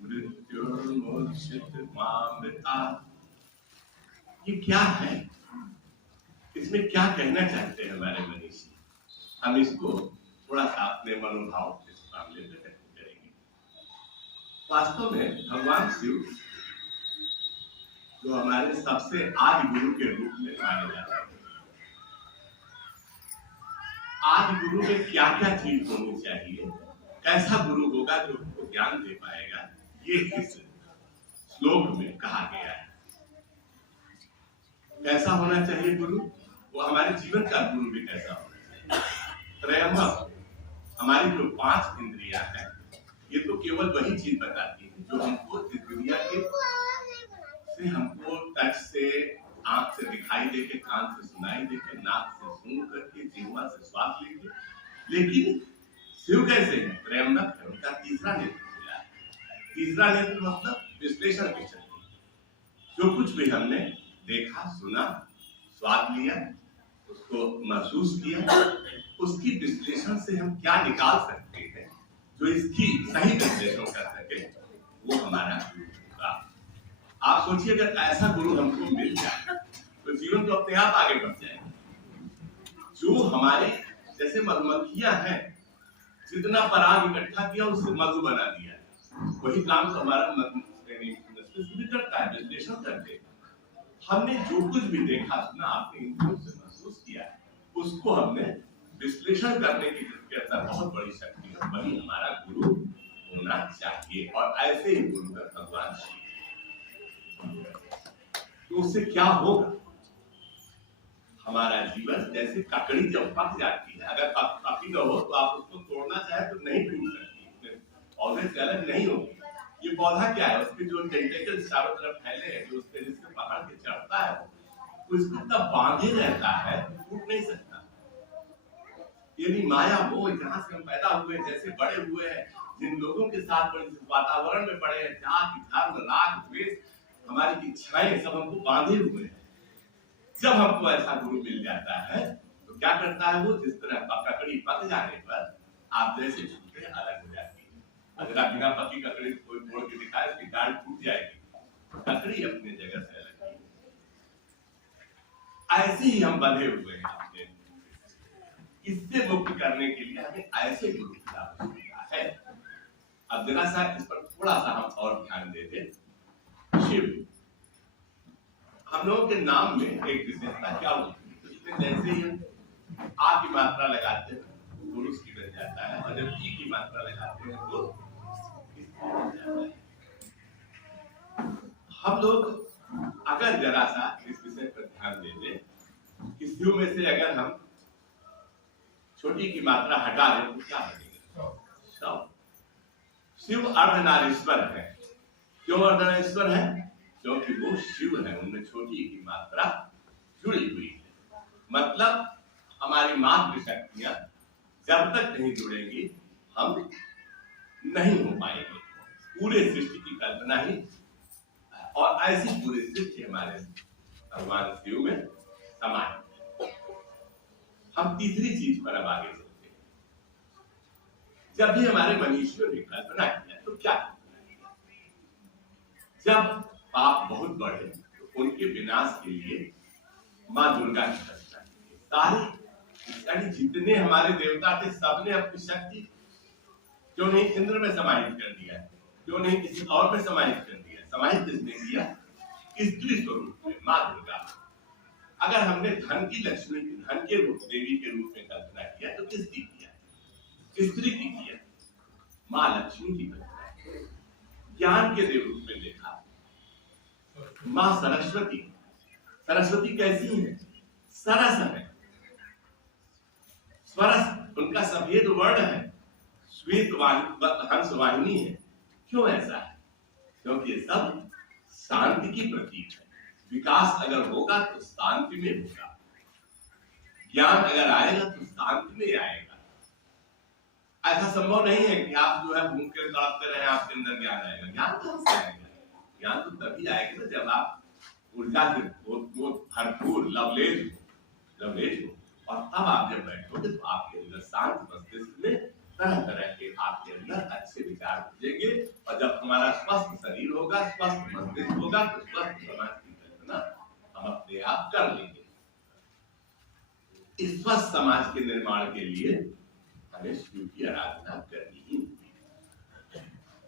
मृत्युर्मुक्षितमामृतात्। ये क्या है? इसमें क्या कहना चाहते हैं हमारे मनीषी? हम इसको थोड़ा सा अपने मनोभाव इस मामले में व्यक्त करेंगे। वास्तव में भगवान शिव जो हमारे सबसे आदि गुरु के रूप में माने जाते हैं, आदि गुरु में क्या क्या चीज होनी चाहिए, कैसा गुरु होगा जो हमको ज्ञान दे पाएगा, ये इस श्लोक में कहा गया है। कैसा होना चाहिए गुरु? वो हमारे जीवन का गुरु भी कैसा होना चाहिए। त्रयंबक, हमारी जो 5 इंद्रियां हैं, ये तो केवल वही चीज बताती है जो हमको इस दुनिया के से हमको टच से, आंख से दिखाई देके, कान से सुनाई देके, नाक से सूंघ करके, जीवा से स्वाद लेके। लेकिन शिव कैसे है? त्रयंबक है, उनका तीसरा नेत्र खुला है। तीसरा नेत्र मतलब विश्लेषण की शक्ति। जो कुछ भी हमने देखा, सुना, स्वाद लिया, उसको महसूस किया, उसकी विश्लेषण से हम क्या निकाल सकते हैं जो इसकी सही विश्लेषण कर सके, वो हमारा गुरु होगा। आप सोचिए अगर ऐसा गुरु हमको मिल जाए तो जीवन तो अपने आप आगे बढ़ जाएगा। जो हमारे जैसे मधुमक्खियां हैं, जितना पराग इकट्ठा किया उससे मधु बना दिया, वही काम तो हमारा मस्तिष्क भी करता है, विश्लेषण करते। हमने जो कुछ भी देखा, सुना, आपने इंद्रियों से महसूस किया, उसको हमने विश्लेषण करने की जिसके अंदर बहुत बड़ी शक्ति है, वही हमारा गुरु होना चाहिए। और ऐसे ही गुरु का भगवान शिव। तो उससे क्या होगा? हमारा जीवन जैसे ककड़ी जब पक जाती है, अगर पकी न हो तो आप उसको तोड़ना चाहे तो नहीं टूट सकती, पौधे से अलग नहीं होगी। ये पौधा क्या है? उसके जो टेंटेकल्स चारों तरफ फैले हैं, जो उसके जिसके पकड़ के चढ़ता है, तो इसको तब बांधे रहता है, टूट नहीं सकता। यानी माया मोह, जहां से हम पैदा हुए, जैसे बड़े हुए हैं, जिन लोगों के साथ बड़े वातावरण में पड़े हैं, जाति धर्म राग द्वेष, हमारी इच्छाएं सब हमको बांधे हुए हैं। जब हमको ऐसा गुरु मिल जाता है तो क्या करता है वो? जिस तरह ककड़ी पक जाने पर आप जैसे छूटे अलग हो जाती है। अगर आप बिना पकी ककड़ी कोई तोड़ के दिखाए, उसकी डाल टूट जाएगी, ककड़ी अपनी जगह से अलग है। ऐसे ही हम बंधे हुए हैं अपने। इससे मुक्त करने के लिए हमें ऐसे गुरु की आवश्यकता है। अब जरा सा इस पर थोड़ा सा हम और ध्यान देते। शिव, हम लोगों के नाम में एक विशेषता क्या होती है? तो इसमें जैसे ही आ की मात्रा लगाते हैं तो पुरुष की बन जाता है, और जब ई की मात्रा लगाते हैं तो बन जाता है। हम लोग अगर जरा सा इस विषय पर ध्यान देते कि शिव में से अगर हम छोटी की मात्रा हटा दें तो क्या बनेगा? शव। शिव अर्धनारीश्वर है। क्यों अर्धनारीश्वर है? क्योंकि वो शिव है, उनमें छोटी की मात्रा जुड़ी हुई है। मतलब हमारी मातृ शक्तियां जब तक नहीं जुड़ेंगी हम नहीं हो पाएंगे। पूरे सृष्टि की कल्पना ही, और ऐसी पूरी सृष्टि हमारे भगवान शिव में समाहित है। हम तीसरी चीज पर अब आगे चलते हैं। जब भी हमारे मनीषियों ने कल्पना किया तो क्या कल्पना किया? जब पाप बहुत बढ़े तो उनके विनाश के लिए माँ दुर्गा की कल्पना की। सारे जितने हमारे देवता थे, सबने अपनी शक्ति क्यों नहीं इंद्र में समाहित कर दिया, क्यों नहीं किसी और में समाहित कर दिया? समाहित किसने किया? स्त्री स्वरूप में माँ दुर्गा। अगर हमने धन की लक्ष्मी, धन के रूप देवी के रूप में कल्पना किया तो किसकी किया? स्त्री की किया, माँ लक्ष्मी की कल्पना। ज्ञान के देव रूप में देखा माँ सरस्वती। सरस्वती कैसी है? सरस है, स्वरस उनका सफेद वर्ण है, श्वेत हंस वाहिनी है। क्यों ऐसा है? क्योंकि ये सब शांति की प्रतीक है। विकास अगर होगा तो शांति में होगा, ज्ञान अगर आएगा तो शांति में आएगा। ऐसा संभव नहीं है कि आप जो है भूख के तड़पते रहे आपके अंदर ज्ञान आएगा। ज्ञान कहाँ से आएगा? ज्ञान तो तभी आएगा ना जब आप ऊर्जा से भरपूर लवलेज हो, और तब आप जब बैठोगे तो आपके अंदर शांत मस्तिष्क में तरह तरह के आपके अंदर अच्छे विचार भेजेंगे। और जब हमारा स्वस्थ शरीर होगा, स्वस्थ मस्तिष्क होगा, तो स्वस्थ समाज की कल्पना हम अपने आप कर लेंगे। इस स्वस्थ समाज के निर्माण के लिए हमें शिव की आराधना करनी ही होगी।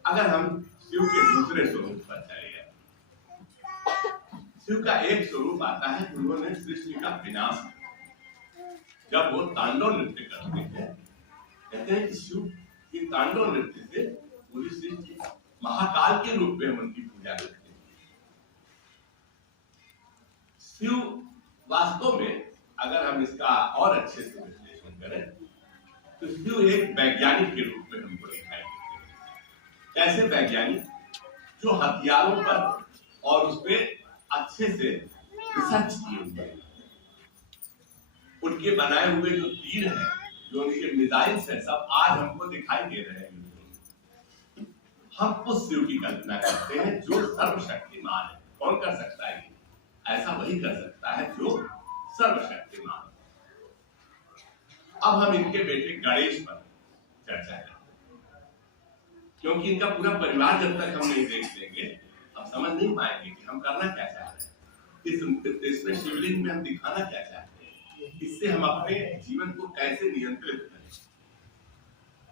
अगर हम शिव के दूसरे स्वरूप पर चले जाए, शिव का एक स्वरूप आता है, उन्होंने सृष्टि का विनाश। जब वो तांडव नृत्य करते हैं, कहते हैं कि शिव के तांडव नृत्य से पूरी सृष्टि महाकाल के रूप में हम उनकी पूजा करते हैं। शिव वास्तव में अगर हम इसका और अच्छे से विश्लेषण करें तो शिव एक वैज्ञानिक के रूप में हमको दिखाई देते हैं। ऐसे वैज्ञानिक जो हथियारों पर और उस पर अच्छे से रिसर्च किए हुए हैं, उनके बनाए हुए जो तीर हैं, जो उनके मिसाइल्स हैं, सब आज हमको दिखाई दे रहे हैं। हम उस शिव की कल्पना करते हैं जो सर्वशक्तिमान है। कौन कर सकता है? ऐसा वही कर सकता है जो सर्वशक्तिमान। अब हम इनके बेटे गणेश पर चर्चा करते हैं, क्योंकि इनका पूरा परिवार जब तक हम नहीं देख लेंगे हम समझ नहीं पाएंगे कि हम करना क्या चाह रहे हैं, इसमें शिवलिंग में हम दिखाना क्या चाहते हैं, इससे हम अपने जीवन को कैसे नियंत्रित करें।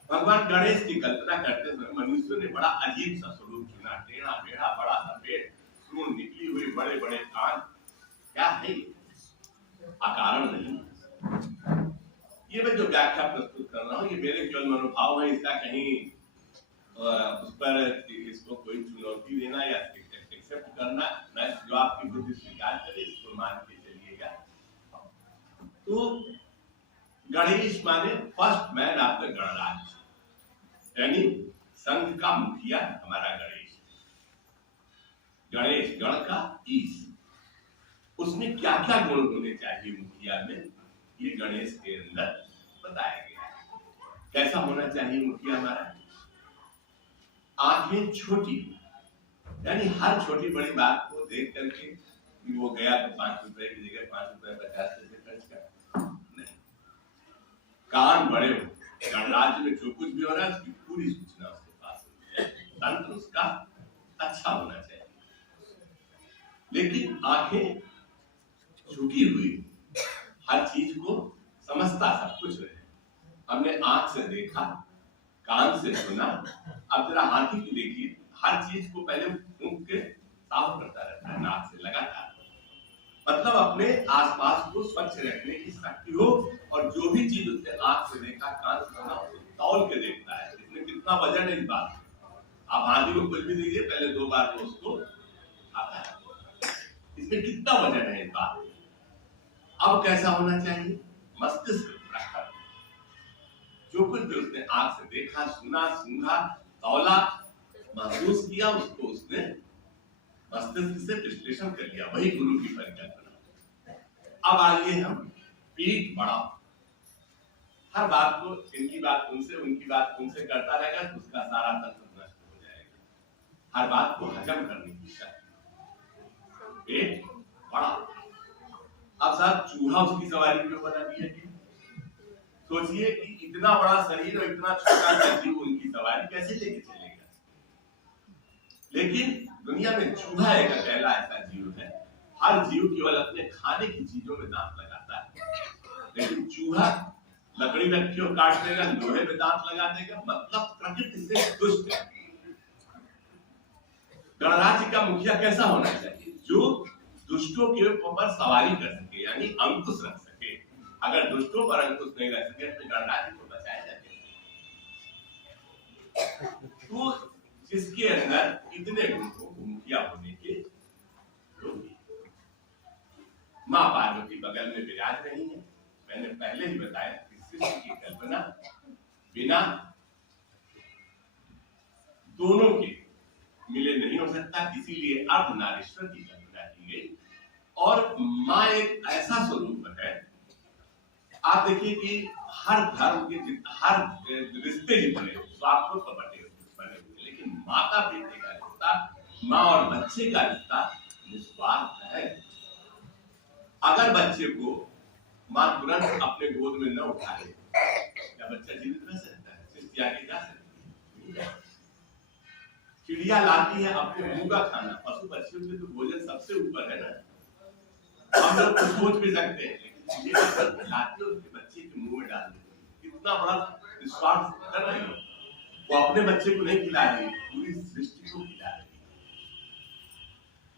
भगवान गणेश की कल्पना करते समय मनुष्य ने बड़ा अजीब सा स्वरूप चुना। टेढ़ा मेढ़ा, बड़ा सफेद, सूंड निकली हुई, बड़े बड़े कान। क्या है? अकारण नहीं। ये मैं जो व्याख्या प्रस्तुत कर रहा हूँ, ये मेरे केवल मनोभाव है। इसका कहीं उस पर इसको कोई चुनौती देना या एक्सेप्ट करना, मैं जो आपकी बुद्धि स्वीकार करे इसको मान के चलिएगा। तो गणेश माने फर्स्ट मैन ऑफ द गणराज्य, यानी संघ का मुखिया हमारा गणेश। गणेश गण का ईश, उसमें क्या क्या गुण होने चाहिए मुखिया में, ये गणेश के अंदर बताया गया है। कैसा होना चाहिए मुखिया हमारा? आंखें छोटी, यानी हर छोटी बड़ी बात को देख करके कि वो गया तो 5 रुपए की जगह 5 रुपए 50 पैसे खर्च कर नहीं। कान बड़े हो, गणराज्य में जो कुछ भी हो रहा है उसकी पूरी सूचना उसके पास होनी चाहिए। तंत्र उसका अच्छा होना चाहिए, लेकिन आंखें झुकी हुई, हर चीज को समझता सब कुछ रहे। हमने आंख से देखा, कान से सुना, अब जरा हाथी को देखिए, हर चीज को पहले मुंह के साफ करता रहता है, नाक से लगातार। मतलब अपने आसपास को स्वच्छ रखने की शक्ति हो, और जो भी चीज उसने आंख से देखा, कान से सुना, उसको तौल के देखता है इसमें कितना वजन है इस बात। आप हाथी को कुछ भी दीजिए, पहले 2 बार तो उसको आता है इसमें कितना वजन है इस बात। अब कैसा होना चाहिए? मस्तिष्क प्रखर, जो कुछ भी उसने आंख से देखा, सुना, सूंघा, तौला, महसूस किया, उसको उसने मस्तिष्क से विश्लेषण कर लिया। वही गुरु की परिकल्पना। अब आइए हम पीठ बढ़ाओ, हर बात को इनकी बात उनसे, उनकी बात उनसे करता रहेगा तो उसका सारा तंत्र नष्ट हो जाएगा। हर बात को हजम करने की शक्ति। पेट बड़ा। अब साहब चूहा उसकी सवारी क्यों बना दिया? सोचिए कि इतना बड़ा शरीर और इतना छोटा सा जीव उनकी सवारी कैसे लेके चलेगा। लेकिन दुनिया में चूहा एक अकेला ऐसा जीव है, हर जीव केवल अपने खाने की चीजों में दांत लगाता है, लेकिन चूहा लकड़ी रखी और काट देगा, लोहे में दांत लगा देगा। मतलब प्रकृति से दुष्ट है। गणराज्य का मुखिया कैसा होना चाहिए? जो दुष्टों के ऊपर सवारी कर सके, यानी अंकुश रख सके। अगर दुष्टों पर अंकुश नहीं रख सके तो गणराज्य को बचाया जाए। तो जिसके अंदर इतने गुण हो, मुखिया होने के योग्य। माँ पार्वती बगल में विराज रही है। मैंने पहले ही बताया कि सृष्टि की कल्पना बिना दोनों के मिले नहीं हो सकता, इसीलिए अर्धनारीश्वर की कल्पना की गई। और माँ एक ऐसा स्वरूप है आप देखिए कि हर धर्म के हर रिश्ते जितने स्वार्थों पर बने हुए, लेकिन माता बेटे का रिश्ता, माँ और बच्चे का रिश्ता निस्वार्थ है। अगर बच्चे को माँ तुरंत अपने गोद में न उठाए, क्या बच्चा जीवित रह सकता है? सृष्टि आगे जा सकती है? चिड़िया लाती है अपने मुंह का खाना, पशु पक्षियों के तो भोजन सबसे ऊपर है ना। हम लोग कुछ सोच भी सकते हैं, लेकिन चिड़िया लाती है उसके बच्चे के मुंह में डाल देती है। कितना बड़ा निस्वार्थ कर रही है। वो अपने बच्चे को नहीं खिला रही, पूरी सृष्टि को खिला रही है।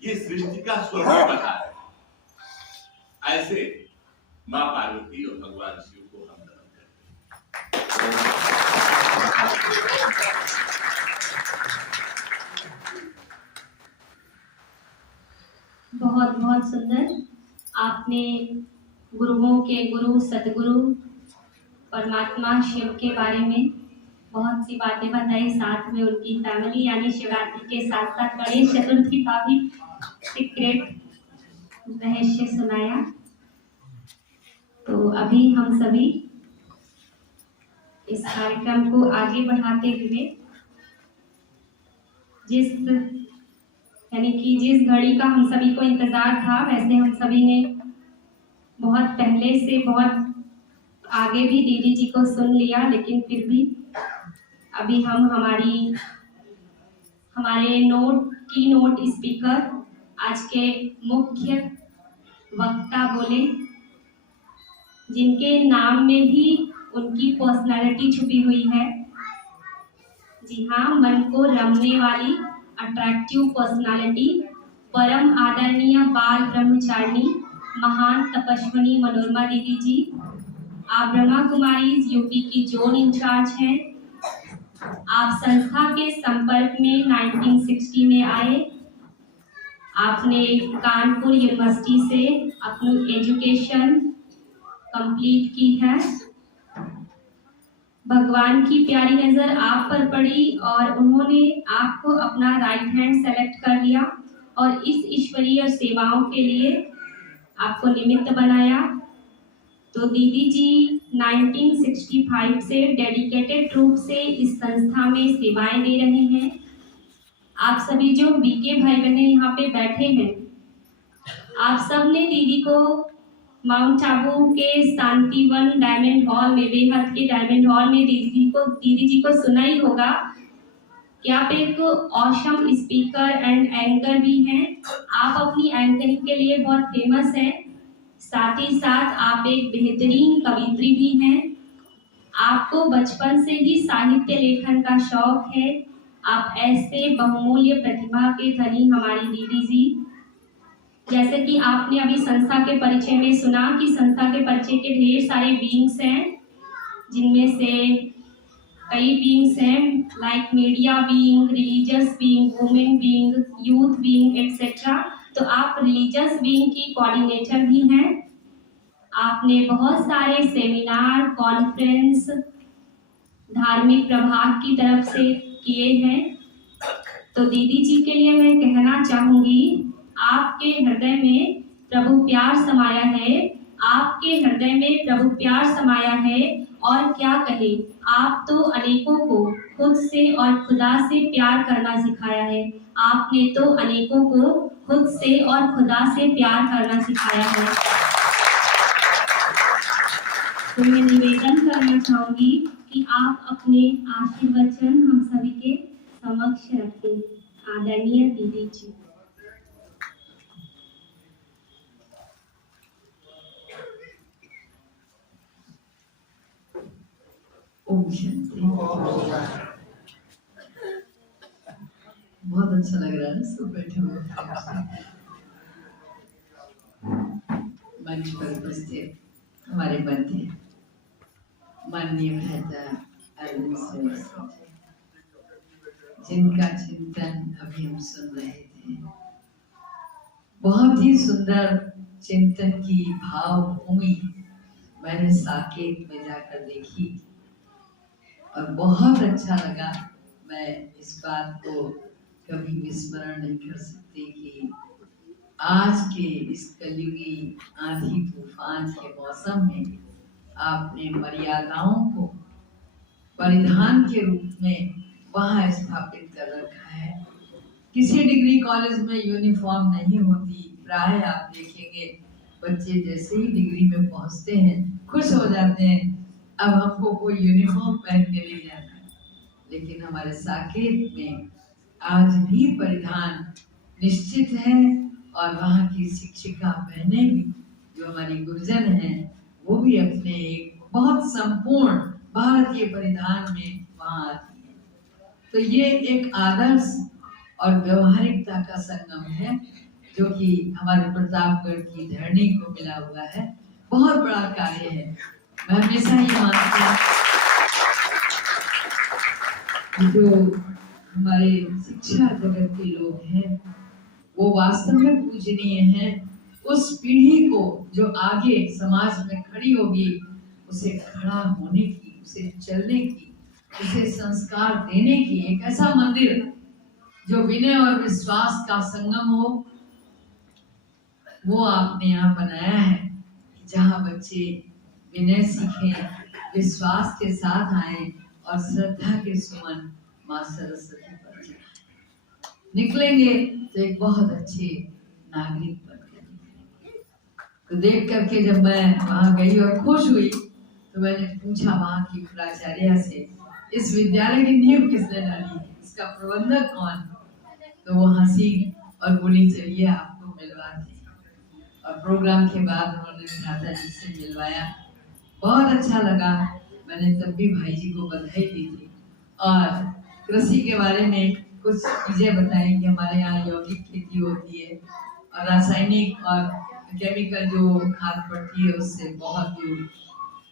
ये सृष्टि का स्वरूप बता है। ऐसे माँ पार्वती और भगवान शिव को हम नमन करते हैं। बहुत बहुत सुंदर। आपने गुरुओं के गुरु सतगुरु परमात्मा शिव के बारे में बहुत सी बातें बताई, साथ में उनकी फैमिली यानी शिवरात्रि के साथ साथ गणेश चतुर्थी का भी सीक्रेट रहस्य सुनाया। तो अभी हम सभी इस कार्यक्रम को आगे बढ़ाते हुए जिस घड़ी का हम सभी को इंतजार था, वैसे हम सभी ने बहुत पहले से बहुत आगे भी दीदी जी को सुन लिया, लेकिन फिर भी अभी हम हमारे नोट स्पीकर आज के मुख्य वक्ता बोले, जिनके नाम में भी उनकी पर्सनालिटी छुपी हुई है। जी हाँ, मन को रमने वाली अट्रैक्टिव पर्सनालिटी, परम आदरणीय बाल ब्रह्मचारिणी महान तपस्विनी मनोरमा दीदी जी। आप ब्रह्मा कुमारी यूपी की जोन इंचार्ज हैं। आप संस्था के संपर्क में 1960 में आए। आपने कानपुर यूनिवर्सिटी से अपनी एजुकेशन कंप्लीट की है। भगवान की प्यारी नजर आप पर पड़ी और उन्होंने आपको अपना राइट हैंड सेलेक्ट कर लिया और इस ईश्वरीय सेवाओं के लिए आपको निमित्त बनाया। तो दीदी जी 1965 से डेडिकेटेड रूप से इस संस्था में सेवाएं दे रहे हैं। आप सभी जो बीके भाई बहन यहाँ पे बैठे हैं, आप सब ने दीदी को माउंट आबू के शांतिवन डायमंड हॉल में, बेहद के डायमंड हॉल में दीदी जी को सुना ही होगा कि आप एक ऑसम स्पीकर एंड एंकर भी हैं। आप अपनी एंकरिंग के लिए बहुत फेमस हैं। साथ ही साथ आप एक बेहतरीन कवित्री भी हैं। आपको बचपन से ही साहित्य लेखन का शौक है। आप ऐसे बहुमूल्य प्रतिभा के धनी हमारी दीदी जी। जैसे कि आपने अभी संस्था के परिचय में सुना कि संस्था के परिचय के ढेर सारे बीइंग्स हैं, जिनमें से कई बीइंग्स हैं like media being, religious being, women being, youth being etcetera. तो आप रिलीजियस बीइंग की कोऑर्डिनेटर भी हैं। आपने बहुत सारे सेमिनार, कॉन्फ्रेंस, धार्मिक प्रभाग की तरफ से किए हैं। तो दीदी जी के लिए मैं कहना चाहूंगी, आपके हृदय में प्रभु प्यार समाया है। आपके हृदय में प्रभु प्यार समाया है और क्या कहे, आप तो अनेकों को खुद से और खुदा से प्यार करना सिखाया है। आपने तो अनेकों को खुद से और खुदा से प्यार करना सिखाया है। तो मैं निवेदन करना चाहूंगी कि आप अपने आशीर्वचन हम सभी के समक्ष रखें। आदरणीय दीदी जी। ओम शांति। बहुत अच्छा लग रहा है सब बैठे हुए मंच पर उपस्थित हमारे बंधु माननीय भ्राता अरविंद श्रीवास्तव, जिनका चिंतन अभी हम सुन रहे थे। बहुत ही सुंदर चिंतन की भाव भूमि मैंने साकेत में जाकर देखी और बहुत अच्छा लगा। मैं इस बात को कभी विस्मरण नहीं कर सकती कि आज के इस कलयुगी आंधी तूफान के मौसम में आपने मर्यादाओं को परिधान के रूप में वहाँ स्थापित कर रखा है। किसी डिग्री कॉलेज में यूनिफॉर्म नहीं होती। प्राय आप देखेंगे बच्चे जैसे ही डिग्री में पहुंचते हैं खुश हो जाते हैं, अब हमको कोई यूनिफॉर्म पहन के नहीं जाना है। लेकिन हमारे साकेत में आज भी परिधान निश्चित है और वहाँ की शिक्षिका बहनें भी जो हमारी गुरुजन हैं वो भी अपने एक बहुत संपूर्ण भारतीय परिधान में वहाँ आती है। तो ये एक आदर्श और व्यवहारिकता का संगम है जो कि हमारे प्रतापगढ़ की धरणी को मिला हुआ है। बहुत बड़ा कार्य है। मैं हमेशा ये मानती हूँ जो हमारे शिक्षा जगत के लोग हैं वो वास्तव में पूजनीय हैं। उस पीढ़ी को जो आगे समाज में खड़ी होगी उसे खड़ा होने की, उसे चलने की, उसे संस्कार देने की एक ऐसा मंदिर जो विनय और विश्वास का संगम हो, वो आपने यहाँ बनाया है जहाँ बच्चे विनय सीखें, विश्वास के साथ आए और श्रद्धा के सुमन माँ सरस्वती पर चढ़ाएं। निकलेंगे तो एक बहुत अच्छे नागरिक बनकर निकलेंगे। तो देख करके जब मैं वहाँ गई और खुश हुई तो मैंने पूछा वहाँ की प्राचार्य से, इस विद्यालय की नींव किसने डाली है, इसका प्रबंधक कौन? तो वो हंसी और बोली चलिए आपको मिलवाते हैं। और प्रोग्राम के बाद उन्होंने भ्राता जी से मिलवाया। बहुत अच्छा लगा। मैंने तब भी भाई जी को बधाई दी थी और कृषि के बारे में कुछ चीजें बताई कि हमारे यहाँ यौगिक खेती होती है और रासायनिक और केमिकल जो खाद पड़ती है उससे बहुत दूर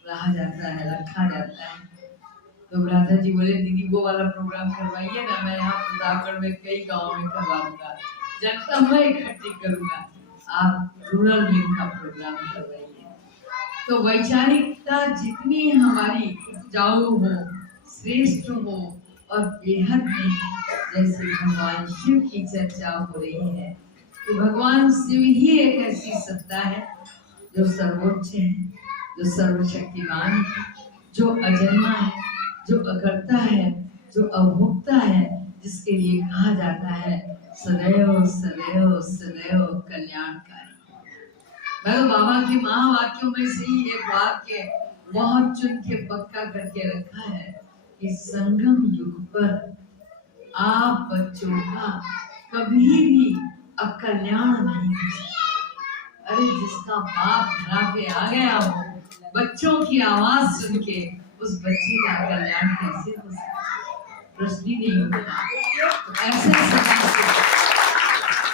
रहा जाता है, रखा जाता है। तो भ्राता जी बोले दीदी वो वाला प्रोग्राम करवाइए ना, मैं यहाँ प्रतापगढ़ में कई गाँव में करवा दूंगा, जनता मैं इकट्ठी करूंगा, आप रूरल में इनका प्रोग्राम करवाइए। तो वैचारिकता जितनी हमारी उपजाऊ हो, श्रेष्ठ हो और बेहद में जैसे भगवान शिव की चर्चा हो रही है, तो भगवान शिव ही एक ऐसी सत्ता है जो सर्वोच्च है, जो सर्वशक्तिमान है, जो अजन्मा है, जो अकर्ता है, जो अभोक्ता है, जिसके लिए कहा जाता है सदैव सदैव सदैव कल्याणकारी। मैं बाबा के महावाक्यों में से ही एक वाक्य बहुत चुन के पक्का करके रखा है कि संगम युग पर आप बच्चों का कभी भी अकल्याण नहीं हो सकता। अरे जिसका बाप घरा पे आ गया हो, बच्चों की आवाज सुन के उस बच्चे का कल्याण कैसे हो सकता? प्रश्न ही नहीं होता। तो ऐसे समय से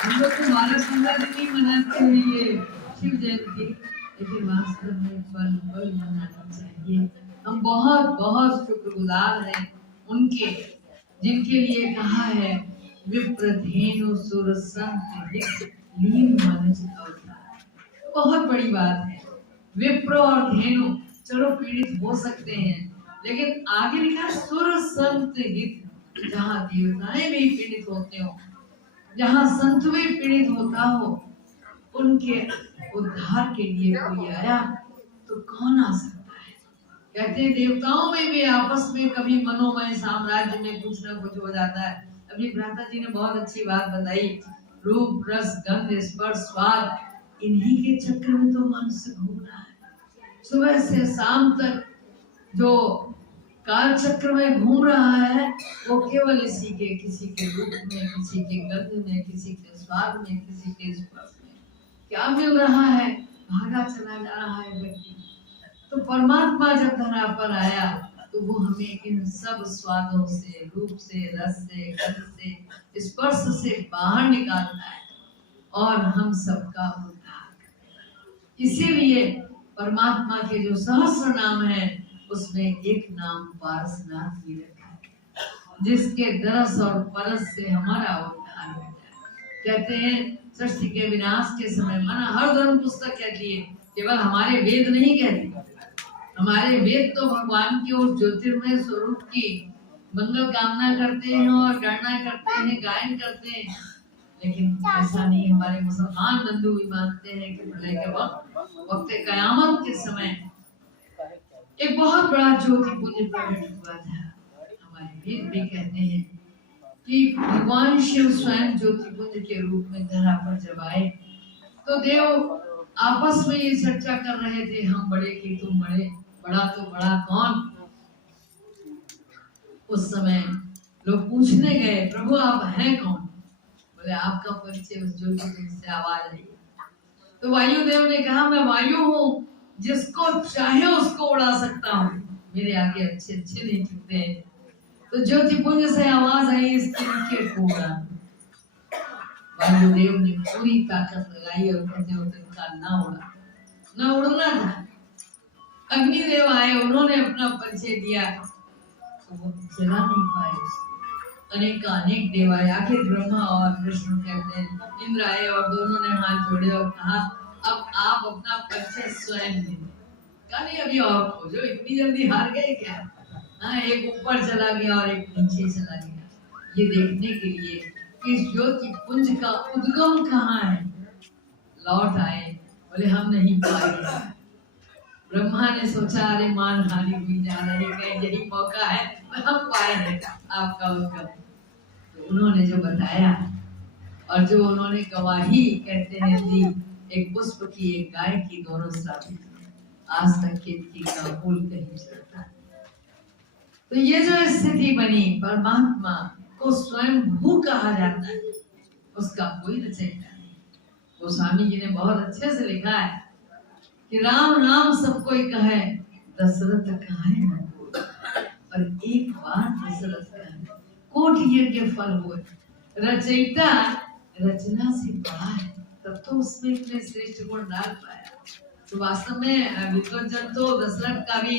हम लोग तो 12-15 दिन ही मनाते हैं ये शिव जयंती, लेकिन वास्तव में पल पल मनाना चाहिए। हम बहुत बहुत शुक्रगुजार हैं उनके जिनके लिए कहा है विप्रधेनु सुर संत लीन मनुज अवतार। बहुत बड़ी बात है। विप्र और धेनु चलो पीड़ित हो सकते हैं, लेकिन आगे लिखा सुर संत हित, जहाँ देवताएं भी पीड़ित होते हो, जहाँ संत भी पीड़ित होता हो, उनके उद्धार के लिए कोई आया तो कौन आ सकता है? कहते हैं देवताओं में भी आपस में कभी मनोमय साम्राज्य में कुछ न कुछ हो जाता है। अभी भ्राता जी ने बहुत अच्छी बात बताई, रूप रस गंध स्पर्श स्वाद, इन्हीं के चक्र में तो मनुष्य घूम रहा है। सुबह से शाम तक जो काल चक्र में घूम रहा है वो केवल इसी के, किसी के रूप में, किसी के गंध में, किसी के स्वाद में, किसी के स्पर्श में क्या मिल रहा है, भागा चला जा रहा है व्यक्ति। तो परमात्मा जब धरा पर आया तो वो हमें इन सब स्वादों से, रूप से, रस से, गंध से, स्पर्श से बाहर निकालना है और हम सबका उद्धार करना। इसीलिए परमात्मा के जो सहस्र नाम है उसमें एक नाम पारसनाथ भी रखा है, जिसके दरस और परस से हमारा उद्धार हो जाए। कहते हैं सृष्टि के विनाश के समय, माना हर धर्म पुस्तक कहती है, केवल हमारे वेद नहीं कहती। हमारे वेद तो भगवान की और ज्योतिर्मय स्वरूप की मंगल कामना करते हैं और गणना करते हैं, गायन करते हैं, लेकिन ऐसा नहीं। हमारे मुसलमान बंधु भी मानते हैं कि प्रलय के वक्त कयामत के समय एक बहुत बड़ा ज्योतिपुंज प्रकट हुआ था। हमारे वेद भी कहते हैं कि भगवान शिव स्वयं ज्योतिपुंज के रूप में धरा पर जब आए तो देव आपस में ये चर्चा कर रहे थे, हम बड़े कि तुम बड़े, बड़ा तो बड़ा कौन। उस समय लोग पूछने गए, प्रभु आप हैं कौन? बोले आपका परिचय उस ज्योतिपुंज से आवाज आई। तो वायुदेव ने कहा मैं वायु हूँ, जिसको चाहे उसको उड़ा सकता हूँ, मेरे आगे अच्छे अच्छे नहीं छूटे। तो ज्योतिपुंज से आवाज आई, इस क्रिकेट को उड़ा। वायुदेव ने पूरी ताकत लगाई और कहते हो तिनका ना उड़ा, ना उड़ना था। अग्निदेव आए, उन्होंने अपना परिचय दिया तो वो जला नहीं पाए उसको। अनेक देव आए, आखिर ब्रह्मा और विष्णु कहते हैं, इंद्र आए और दोनों ने हाथ जोड़े और कहा अब आप अपना परिचय स्वयं दें। कहा नहीं अभी और खोजो, इतनी जल्दी हार गए क्या? हाँ, एक ऊपर चला गया और एक नीचे चला गया, ये देखने के लिए कि ज्योतिपुंज का उद्गम कहाँ है। लौट आए, बोले हम नहीं पाएंगे। ब्रह्मा ने सोचा अरे मान हानि हुई जा रही है, यही मौका है हम पाए आपका उद्गम। तो उन्होंने जो बताया और जो उन्होंने गवाही कहते हैं दी, एक पुष्प की एक गाय की दोनों साबित, आज तक केतकी का फूल कहीं चलता। तो ये जो स्थिति बनी, परमात्मा को स्वयं भू कहा जाता है, उसका कोई रचयिता नहीं। गोस्वामी जी ने बहुत अच्छे से लिखा है कि राम राम सब कोई कहे, दशरथ कहे न कोई। और एक बार दशरथ कहे, कोट यज्ञ फल हुए। रचयिता रचना से बड़ा है, तब तो उसमें इतने श्रेष्ठ गुण डाल पाया। तो वास्तव में विद्वान जन तो दशरथ का भी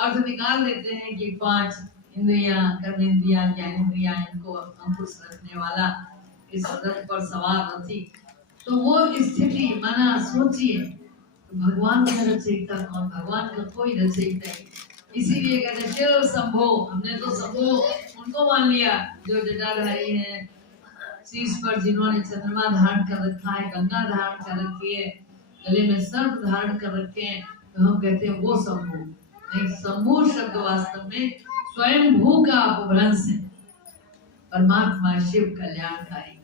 अर्थ निकाल देते हैं कि 5 इंद्रियां, कर्मेंद्रियां, ज्ञानेंद्रियां, इनको अंकुश रखने वाला, इस रथ पर सवार रथी। तो वो स्थिति माना सोचिए, तो भगवान का रचयिता कौन? भगवान का कोई रचयिता नहीं। इसीलिए कहते शिव शंभो, हमने तो शंभो उनको मान लिया जो जटाधारी हैं, शीश पर जिन्होंने चंद्रमा धारण कर रखा है, गंगा धारण कर रखी है, गले में सर्प धारण कर रखे हैं, तो हम कहते हैं वो शंभु। नहीं, शंभु शब्द वास्तव में स्वयं भू का अपभ्रंश है। परमात्मा शिव कल्याणकारी,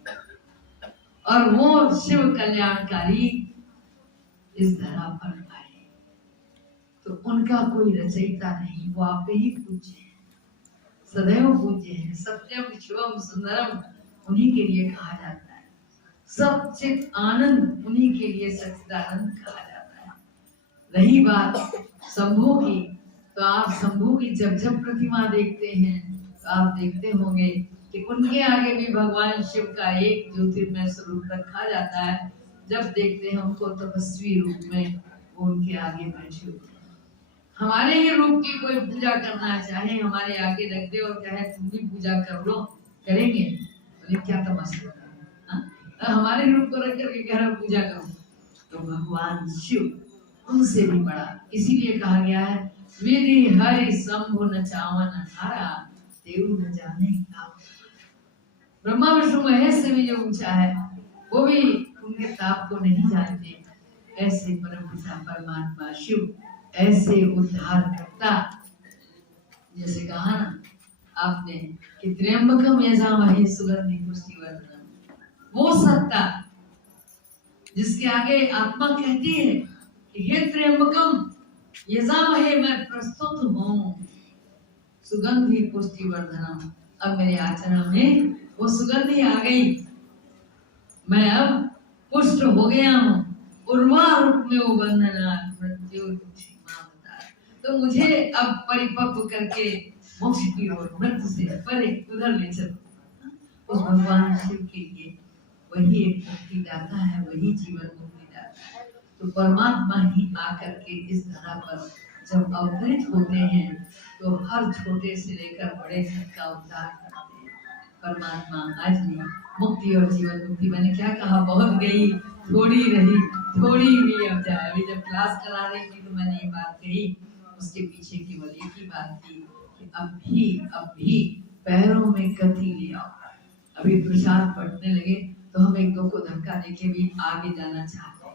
और वो शिव कल्याणकारी इस धरा पर आए, तो उनका कोई रचयिता नहीं, वो आप ही पूज्य है, सदैव पूज्य है। सत्यम शिवम सुंदरम उन्हीं के लिए कहा जाता है, सच्चित आनंद उन्हीं के लिए सच्चिदानंद कहा जाता है। रही बात शंभु की, तो आप शंभु की जब जब प्रतिमा देखते हैं तो आप देखते होंगे कि उनके आगे भी भगवान शिव का एक ज्योतिर्मय स्वरूप रखा जाता है। जब देखते हैं उनको तपस्वी रूप में, वो उनके आगे बैठे हुए। हमारे ही रूप की कोई पूजा करना चाहे, हमारे आगे रख दे और कहे तुम भी पूजा कर लो, करेंगे? बोले क्या तमाशा, हमारे रूप को रख करके कह रहा पूजा करो। तो भगवान शिव उनसे भी बड़ा, इसीलिए कहा गया है विधि हरि शंभु न चावन हारा, देव न जाने का। ब्रह्मा विष्णु महेश से भी जो ऊंचा है, वो भी उनके ताप को नहीं जानते। ऐसे परम पिता परमात्मा शिव, ऐसे उद्धार करता, जैसे कहा ना आपने कि त्र्यंबकम यजामहे सुगंधि पुष्टिवर्धनम, वो सत्ता जिसके आगे आत्मा कहती है कि हे त्र्यंबकम यजामहे, मैं प्रस्तुत हूँ सुगंधि पुष्टिवर्धनम। अब मेरे आचरण में वो सुगंधि आ गई, मैं अब पुष्ट हो गया हूँ, उर्वा रूप में वो बंधना मृत्यु। तो मुझे अब परिपक्व करके मोक्ष की ओर, मृत्यु से परे उधर ले चलो। उस भगवान शिव के लिए वही एक मुक्ति दाता है, वही जीवन मुक्ति दाता है। तो परमात्मा ही आकर के इस धरा पर जब अवतरित होते हैं तो हर छोटे से लेकर बड़े तक का उद्धार करते हैं। परमात्मा आज भी मुक्ति और जीवन मुक्ति, मैंने क्या कहा, बहुत गई थोड़ी रही, थोड़ी भी अब जाए। अभी जब क्लास करा रही थी तो मैंने ये बात कही, उसके पीछे केवल एक ही बात थी कि अब भी पैरों में गति ले आओ। अभी प्रसाद पढ़ने लगे तो हम एक दो को धक्का देके भी आगे जाना चाहते हैं।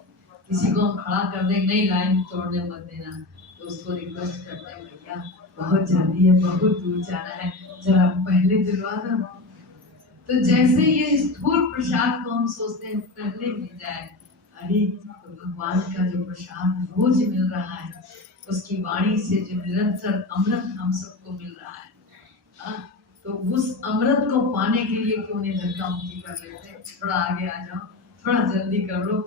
किसी को हम खड़ा कर दें, नहीं लाइन तोड़ने मत देना, तो उसको रिक्वेस्ट करते हैं, भैया बहुत जल्दी है, बहुत दूर जाना है, जरा पहले दिलवा दो। तो जैसे ये स्थूल प्रसाद को हम सोचते हैं पहले मिल जाए, अरे तो भगवान का जो प्रसाद रोज मिल रहा है, उसकी वाणी से जो निरंतर अमृत हम सबको मिल रहा है, तो उस अमृत को पाने के लिए क्यों नहीं धक्का मुक्की कर लेते, थोड़ा आगे आ जाओ, थोड़ा जल्दी कर लो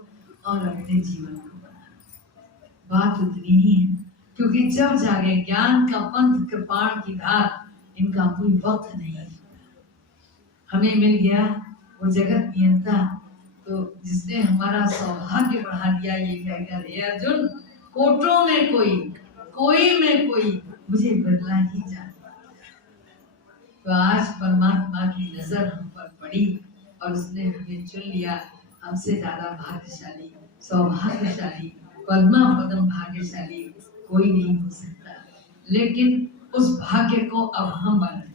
और अपने जीवन को बनाओ। बात उतनी ही है, क्योंकि जब जागे ज्ञान का पंथ कृपाण की धार, इनका कोई वक्त नहीं है। हमें मिल गया वो जगत नियंता, तो जिसने हमारा सौभाग्य बढ़ा दिया, ये कहकर हे अर्जुन कोटों में कोई में कोई मुझे बदला ही जाए। तो आज परमात्मा की नजर हम पर पड़ी और उसने हमें चुन लिया। हमसे ज्यादा भाग्यशाली, सौभाग्यशाली, पद्मा पदम भाग्यशाली कोई नहीं हो सकता। लेकिन उस भाग्य को अब हम बने।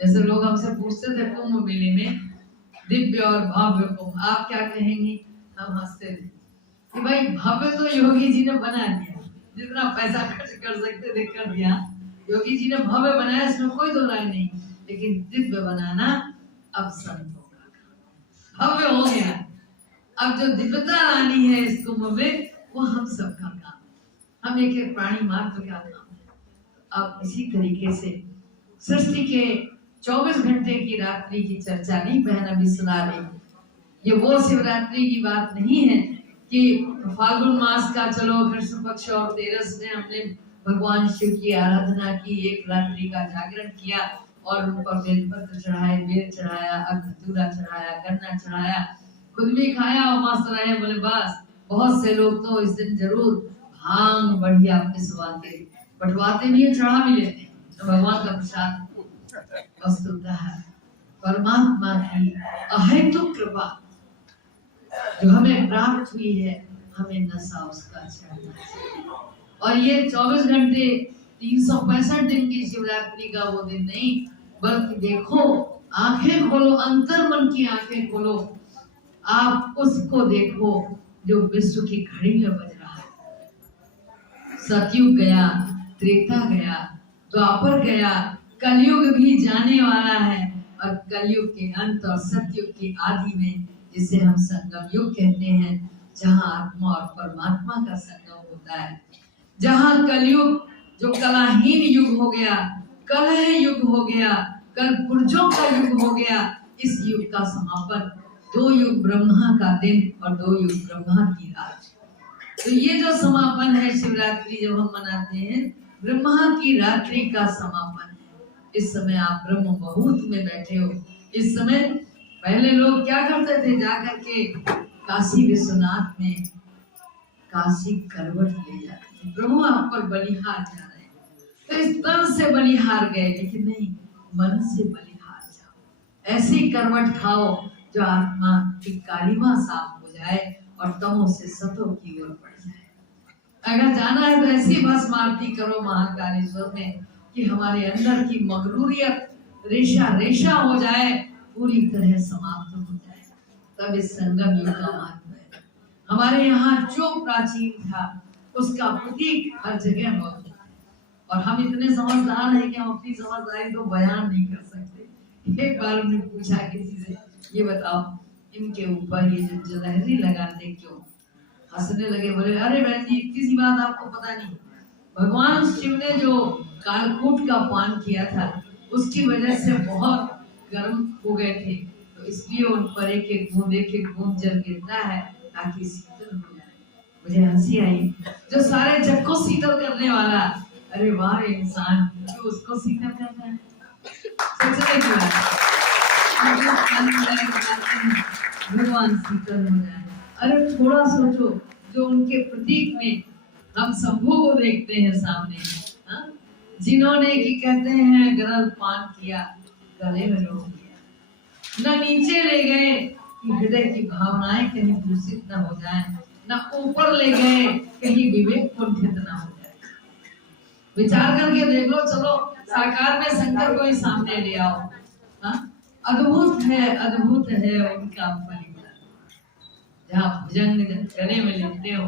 जैसे लोग हमसे पूछते थे कुंभ मेले में दिव्य और भव्य कुंभ, आप क्या कहेंगे? हम हंसते थे कि भाई भव्य तो योगी जी ने बना दिया, जितना पैसा खर्च कर सकते थे कर दिया। योगी जी ने भव्य बनाया, इसमें कोई दो राय नहीं, लेकिन दिव्य बनाना अब संतों का काम, भव्य हो गया। अब जो दिव्यता लानी है इस कुंभ में, वो हम सबका काम, हम एक एक प्राणी मात्र का काम है। अब इसी तरीके से सृष्टि के 24 घंटे की रात्रि की चर्चा नहीं बहन अभी सुना रही। ये वो शिवरात्रि की बात नहीं है कि फाल्गुन मास का चलो कृष्ण पक्ष और 13 में हमने भगवान शिव की आराधना की, एक रात्रि का जागरण किया और उन पर बेलपत्र चढ़ाए, बेल चढ़ाया, अग्धतूरा चढ़ाया, गन्ना चढ़ाया, खुद भी खाया और मस्त रहे। बोले बस, बहुत से लोग तो इस दिन जरूर भांग बढ़िया पिसवाते, बंटवाते भी है, चढ़ा भी लेते हैं, तो भगवान का प्रसाद वस्तुतः परमात्मा की अहेतुक कृपा जो हमें प्राप्त हुई है, हमें नशा उसका चढ़ना चाहिए। और ये 24 घंटे 365 दिन की शिवरात्रि का वो दिन नहीं, बल्कि देखो, आंखें खोलो, अंतर मन की आंखें खोलो, आप उसको देखो जो विश्व की घड़ी में बज रहा है। सतयुग गया, त्रेता गया, द्वापर गया, कलयुग भी जाने वाला है, और कलयुग के अंत और सतयुग की आदि में, जिसे हम संगम युग कहते हैं, जहाँ आत्मा और परमात्मा का संगम होता है, जहाँ कलयुग जो कलाहीन युग हो गया, कलह युग हो गया, कल पुर्जों का युग हो गया, इस युग का समापन 2 युग ब्रह्मा का दिन और 2 युग ब्रह्मा की रात। तो ये जो समापन है शिवरात्रि जब हम मनाते हैं, ब्रह्मा की रात्रि का समापन है। इस समय आप ब्रह्म मुहूर्त में बैठे हो। इस समय पहले लोग क्या करते थे, जाकर के काशी विश्वनाथ में काशी करवट ले जाते थे, प्रभु आप पर बलिहार जा रहे हैं, तो इस तन से बलिहार गए, लेकिन नहीं, मन से बलिहार जाओ। ऐसी करवट खाओ जो आत्मा की कालिमा साफ हो जाए और तमो से सतो की ओर बढ़ जाए। अगर जाना है तो ऐसी भस्म आरती करो महाकालेश्वर में कि हमारे अंदर की मगरूरियत रेशा रेशा हो जाए, पूरी तरह समाप्त हो जाए। तब इस संगम युग का महत्व है। हमारे यहाँ जो प्राचीन था उसका प्रतीक हर जगह मौजूद है, और हम इतने समझदार हैं कि हम अपनी समझदारी तो बयान नहीं कर सकते। एक बार हमने पूछा किसी से, ये बताओ इनके ऊपर ये जो जलहरी लगाते क्यों? हंसने लगे, बोले अरे बहन जी इतनी सी बात आपको पता नहीं, भगवान शिव ने जो कालकूट का पान किया था उसकी वजह से बहुत गर्म हो गए थे, तो इसलिए उन पर एक बूंद जल गिरता है ताकि शीतल हो जाए। मुझे हंसी आई, जो सारे जग को शीतल करने वाला, अरे वाह इंसान जो उसको शीतल करता है, सोचने की बात। भगवान शीतल हो जाए। अरे थोड़ा सोचो, जो उनके प्रतीक में हम शंभू को देखते हैं सामने, जिन्होंने की कहते हैं गरल पान किया, गले में रोक लिया, न नीचे ले गए कि हृदय की भावनाएं कहीं दूषित न हो जाए, न ऊपर ले गए कहीं विवेक कुंठित न हो जाए। विचार करके देख लो, चलो साकार में शंकर को ही सामने ले आओ। अद्भुत है उनका परिवार, जहाँ भुजंग गले में लेते हो,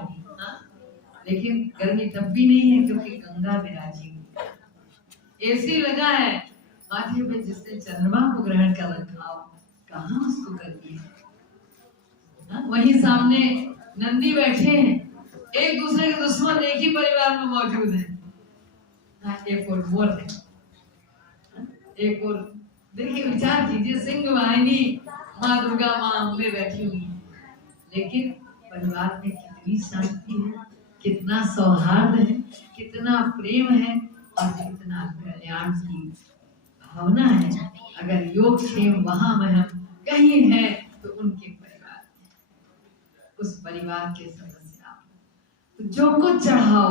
लेकिन गर्मी तब भी नहीं है क्योंकि गंगा विराजी हुई है। एसी लगा है माथे पे, जिसने चंद्रमा को ग्रहण कर रखा हो, कहाँ उसको गर्मी है। हाँ, वहीं सामने नंदी बैठे हैं, एक दूसरे के दुश्मन एक ही परिवार में मौजूद है। हाँ, एक और मोर है, एक और देखिए, विचार कीजिए, सिंह वाहिनी माँ दुर्गा माँ अम्बे बैठी हुई है, लेकिन परिवार में कितनी शांति है, कितना सौहार्द है, कितना प्रेम है और कितना कल्याण की भावना है। अगर योगक्षेम वहां में हम कहीं है तो उनके परिवार, उस परिवार के सदस्य आप। तो जो कुछ चढ़ाओ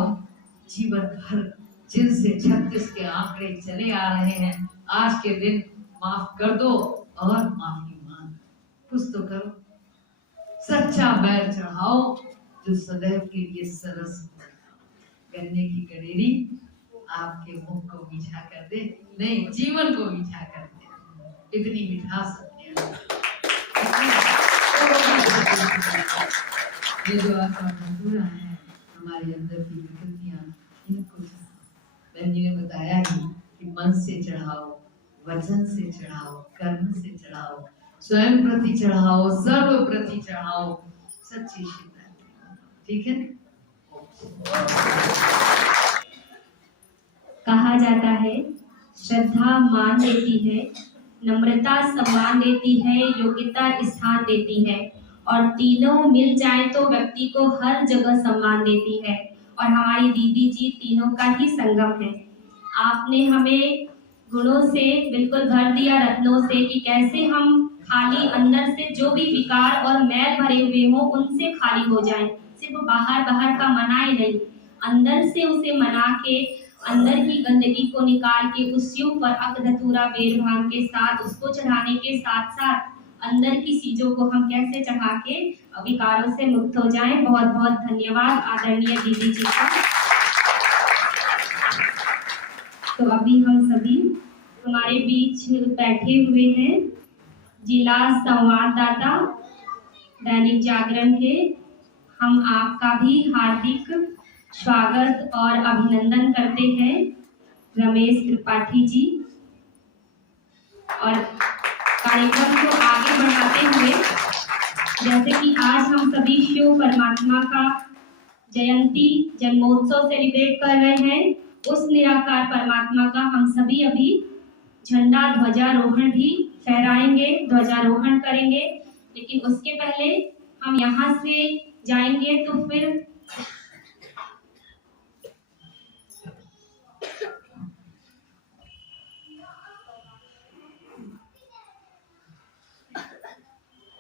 जीवन भर, जिनसे 36 के आंकड़े चले आ रहे हैं, आज के दिन माफ कर दो और माफी मांग, कुछ तो करो। सच्चा बैर चढ़ाओ जो सदैव के लिए सरस हो। गन्ने की गडेरी आपके मुख को मीठा कर दे, नहीं जीवन को मीठा कर दे, इतनी मिठास अपने ये जो आपका मधुरा है, हमारे अंदर की विकृतियां, इनको बहन जी ने बताया ही कि मन से चढ़ाओ, वचन से चढ़ाओ, कर्म से चढ़ाओ, स्वयं प्रति चढ़ाओ, सर्व प्रति चढ़ाओ, सच्ची शिवरात्रि। ठीक है। कहा जाता है श्रद्धा मान देती है, नम्रता सम्मान देती है, योग्यता स्थान देती है, और तीनों मिल जाए तो व्यक्ति को हर जगह सम्मान देती है। और हमारी दीदी जी तीनों का ही संगम है। आपने हमें गुणों से बिल्कुल भर दिया, रत्नों से, कि कैसे हम खाली अंदर से जो भी विकार और मैल भरे हुए हो उनसे खाली हो जाएं। सिर्फ बाहर बाहर का मनाए नहीं, अंदर से उसे मना के, अंदर की गंदगी को निकाल के उस शिव पर अक धतूरा बेर भांग के साथ उसको चढ़ाने के साथ साथ अंदर की चीजों को हम कैसे चढ़ा के विकारों से मुक्त हो जाएं। बहुत बहुत धन्यवाद आदरणीय दीदी जी का। तो अभी हम सभी हमारे बीच बैठे हुए हैं जिला संवाददाता दैनिक जागरण के। हम आपका भी हार्दिक स्वागत और अभिनंदन करते हैं रमेश त्रिपाठी जी। और कार्यक्रम को आगे बढ़ाते हुए, जैसे कि आज हम सभी शिव परमात्मा का जयंती जन्मोत्सव सेलिब्रेट कर रहे हैं, उस निराकार परमात्मा का हम सभी अभी झंडा ध्वजारोहण भी फहराएंगे, ध्वजारोहण करेंगे। लेकिन उसके पहले हम यहाँ से जाएंगे तो फिर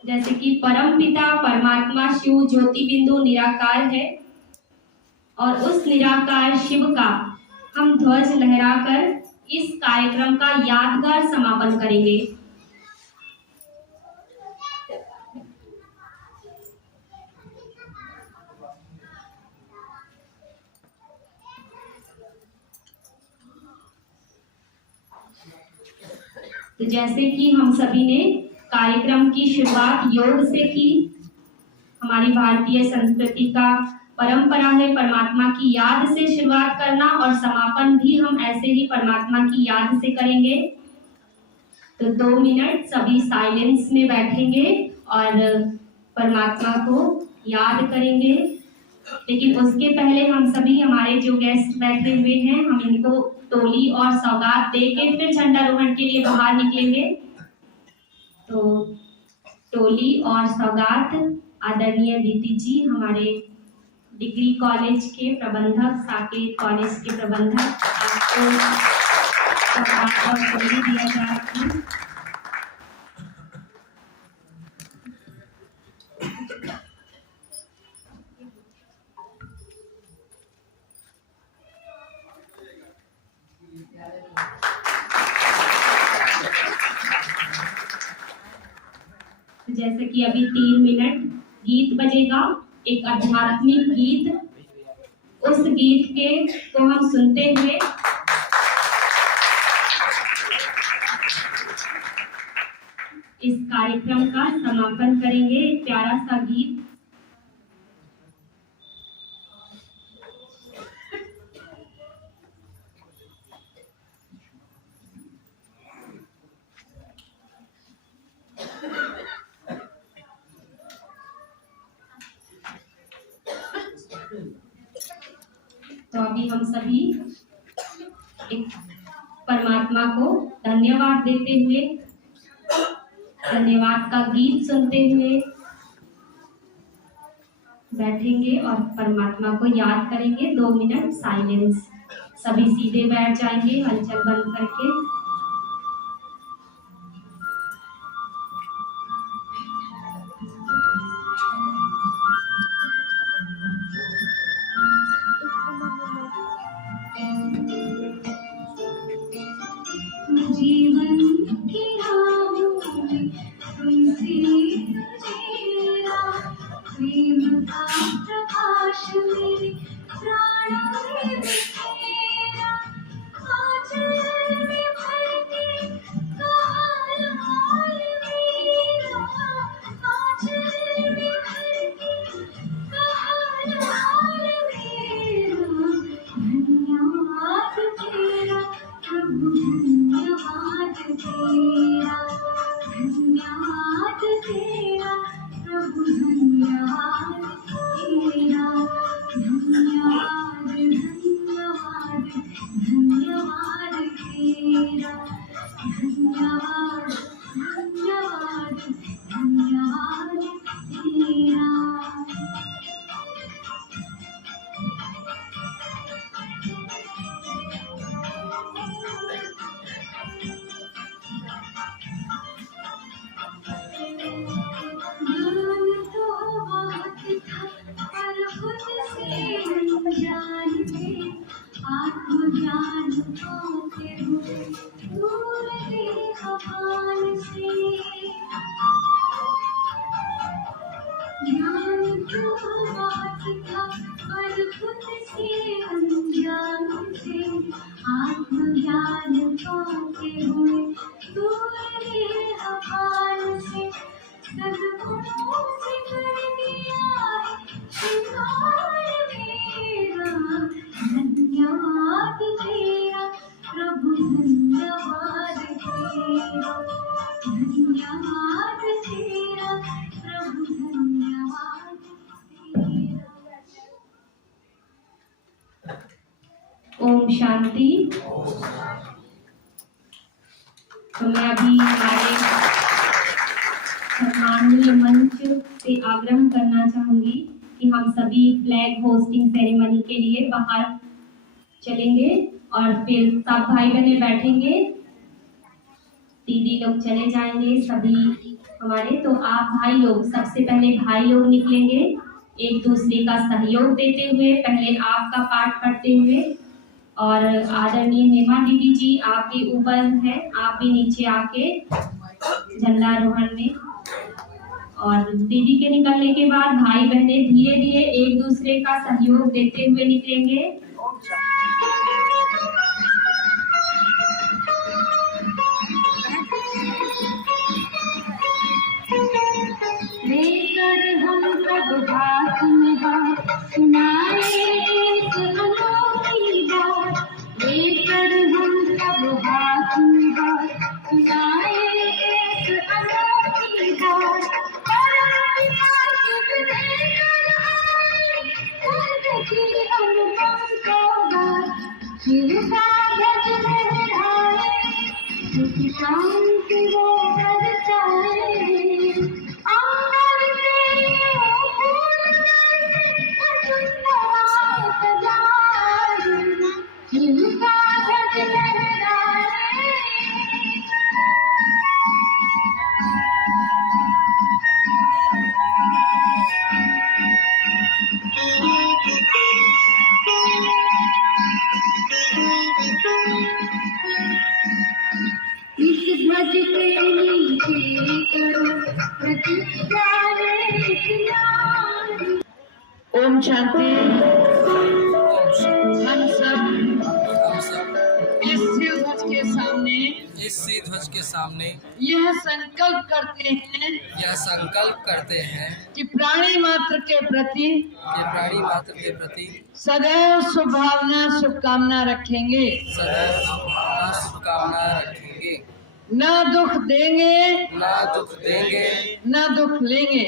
जैसे कि परम पिता परमात्मा शिव ज्योति बिंदु निराकार है, और उस निराकार शिव का हम ध्वज लहराकर इस कार्यक्रम का यादगार समापन करेंगे। तो जैसे कि हम सभी ने कार्यक्रम की शुरुआत योग से की, हमारी भारतीय संस्कृति का परंपरा है परमात्मा की याद से शुरुआत करना, और समापन भी हम ऐसे ही परमात्मा की याद से करेंगे। तो 2 मिनट सभी साइलेंस में बैठेंगे और परमात्मा को याद करेंगे। लेकिन उसके पहले हम सभी हमारे जो गेस्ट बैठे हुए हैं, हम इनको टोली और सौगात दे के फिर झंडारोहण के लिए बाहर निकलेंगे। तो टोली और सौगात आदरणीय दीदी जी, हमारे डिग्री कॉलेज के प्रबंधक, साकेत कॉलेज के प्रबंधक, आपको सौगात और टोली दिया जा रहा है। जैसे कि अभी 3 मिनट गीत बजेगा, एक आध्यात्मिक गीत। उस गीत के को हम सुनते हुए इस कार्यक्रम का समापन करेंगे। एक प्यारा सा गीत। तो अभी हम सभी एक परमात्मा को धन्यवाद देते हुए, धन्यवाद का गीत सुनते हुए बैठेंगे और परमात्मा को याद करेंगे। 2 मिनट साइलेंस। सभी सीधे बैठ जाएंगे हलचल बंद करके। जीवन की राहों में तुमसे तेरा प्रेम का प्रकाश मेरे प्राणों में बिखेरा, आंचल में भर के कहा हाल मेरा, आंचल में भर के कहा हाल मेरा, धन्यवाद तेरा प्रभु, धन्यवाद तेरा, धन्यवाद तेरा प्रभु, धन्यवाद तेरा, धन्यवाद धन्यवाद धन्यवाद तेरा, धन्यवाद धन्यवाद धन्यवाद तेरा। ज्ञान तो बहुत था पर खुद से अनजान थे, आत्मज्ञान पाते हुए दूर थे भगवान से। ज्ञान तो बहुत था पर खुद से अनजान थे, आत्मज्ञान पाते हुए दूर थे भगवान से। सद्गुणों से कर दिया है श्रृंगार मेरा, धन्यवाद तेरा प्रभु, धन्यवाद तेरा, धन्यवाद तेरा प्रभु, धन्यवाद तेरा। ओम शांति। तो मैं अभी हमारे सम्माननीय मंच से आग्रह करना चाहूंगी कि हम सभी फ्लैग होस्टिंग सेरेमनी के लिए बाहर चलेंगे और फिर सब भाई बहने बैठेंगे, दीदी लोग चले जाएंगे सभी हमारे। तो आप भाई लोग, सबसे पहले भाई लोग निकलेंगे एक दूसरे का सहयोग देते हुए, पहले आपका पाठ पढ़ते हुए। और आदरणीय हेमा दीदी जी आपके ऊपर है, आप भी नीचे आके झंडारोहण में। और दीदी के निकलने के बाद भाई बहने धीरे धीरे एक दूसरे का सहयोग देते हुए निकलेंगे। लेकर हम सब हाथ में हाथ सुनाए एक अनोखी बात, लेकर हम सब हाथ में हाथ सुनाए एक अनोखी बात। शांति वो बरसाए, अंबर से फूल सजाए, शिवका ध्वज लहराए। इस ध्वज के नीचे करो प्रतीक्षा रे किनारे। ओम शांति। हम सब इस शिव ध्वज के सामने यह संकल्प करते हैं कि प्राणी मात्र के प्रति सदैव शुभकामना रखेंगे, न दुख देंगे, न दुख लेंगे।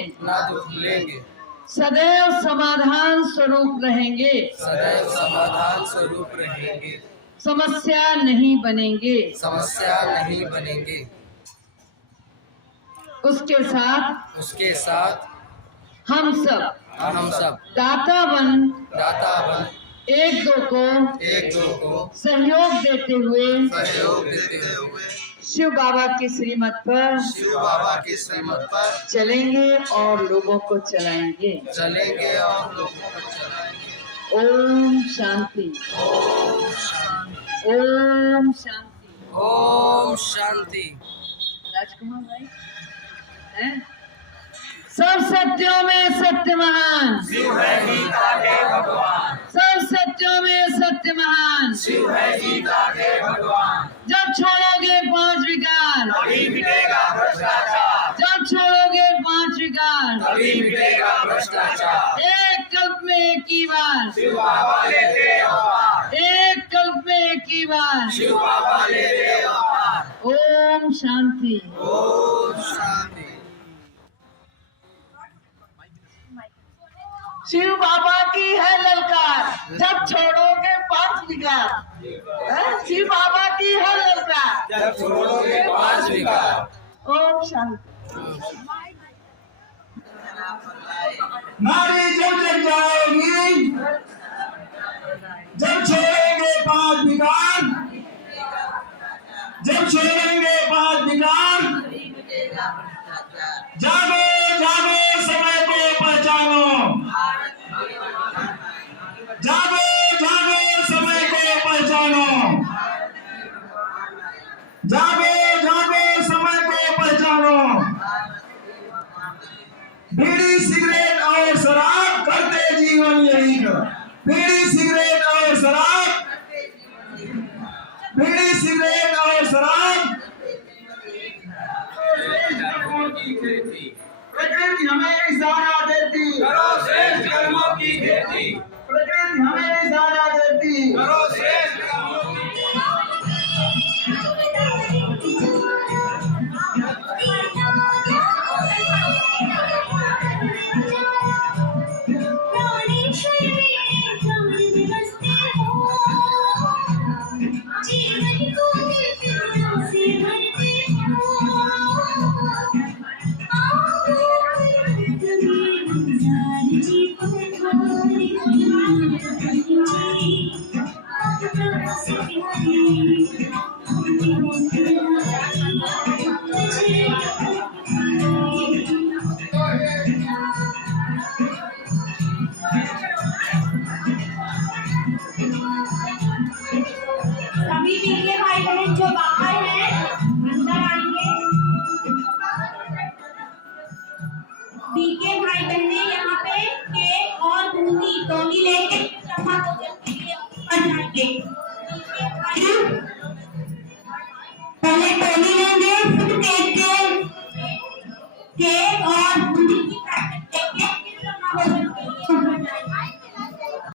सदैव समाधान स्वरूप रहेंगे, सदैव समाधान स्वरूप रहेंगे, समस्या नहीं बनेंगे। समस्या नहीं बनेंगे। उसके साथ हम सब दाता बन एक दो को सहयोग देते हुए शिव बाबा की श्रीमत पर चलेंगे और लोगों को चलाएंगे। ओम शांति। ओम शांति। ओम शांति। राजकुमार भाई हैं? सब सत्यों में सत्य महान, शिव है गीता के भगवान। सब सत्यों में सत्य महान, शिव है गीता के भगवान। जब छोड़ोगे 5 विकार, तभी मिटेगा भ्रष्टाचार। जब छोड़ोगे 5 विकार, तभी मिटेगा भ्रष्टाचार। एक कल्प में एक ही बार, शिव बाबा लेते अवतार। एक कल्प में एक ही बार। शिव बाबा लेते अवतार। ओम शांति। ओम शांति। शिव बाबा की है ललकार, जब छोड़ोगे 5 विकार। शिव बाबा की है ललकार, जब छोड़ोगे 5 विकार। ओम शांति। नारी जब जग जाएगी, जब छोड़ेंगे 5 विकार, जब छोड़ेंगे 5 विकार। जागो जागो समय को पहचानो, जागो जागो समय को पहचानो, जागो जागो समय को पहचानो। बीड़ी सिगरेट और शराब करते जीवन यही का। बीड़ी सिगरेट और शराब, बीड़ी सिगरेट और शराब। प्रकृति हमें इशारा देती, करो श्रेष्ठ कर्मों की खेती। प्रकृति हमें इशारा देती, करो श्रेष्ठ कर्मों की जीवन को से भरते हो।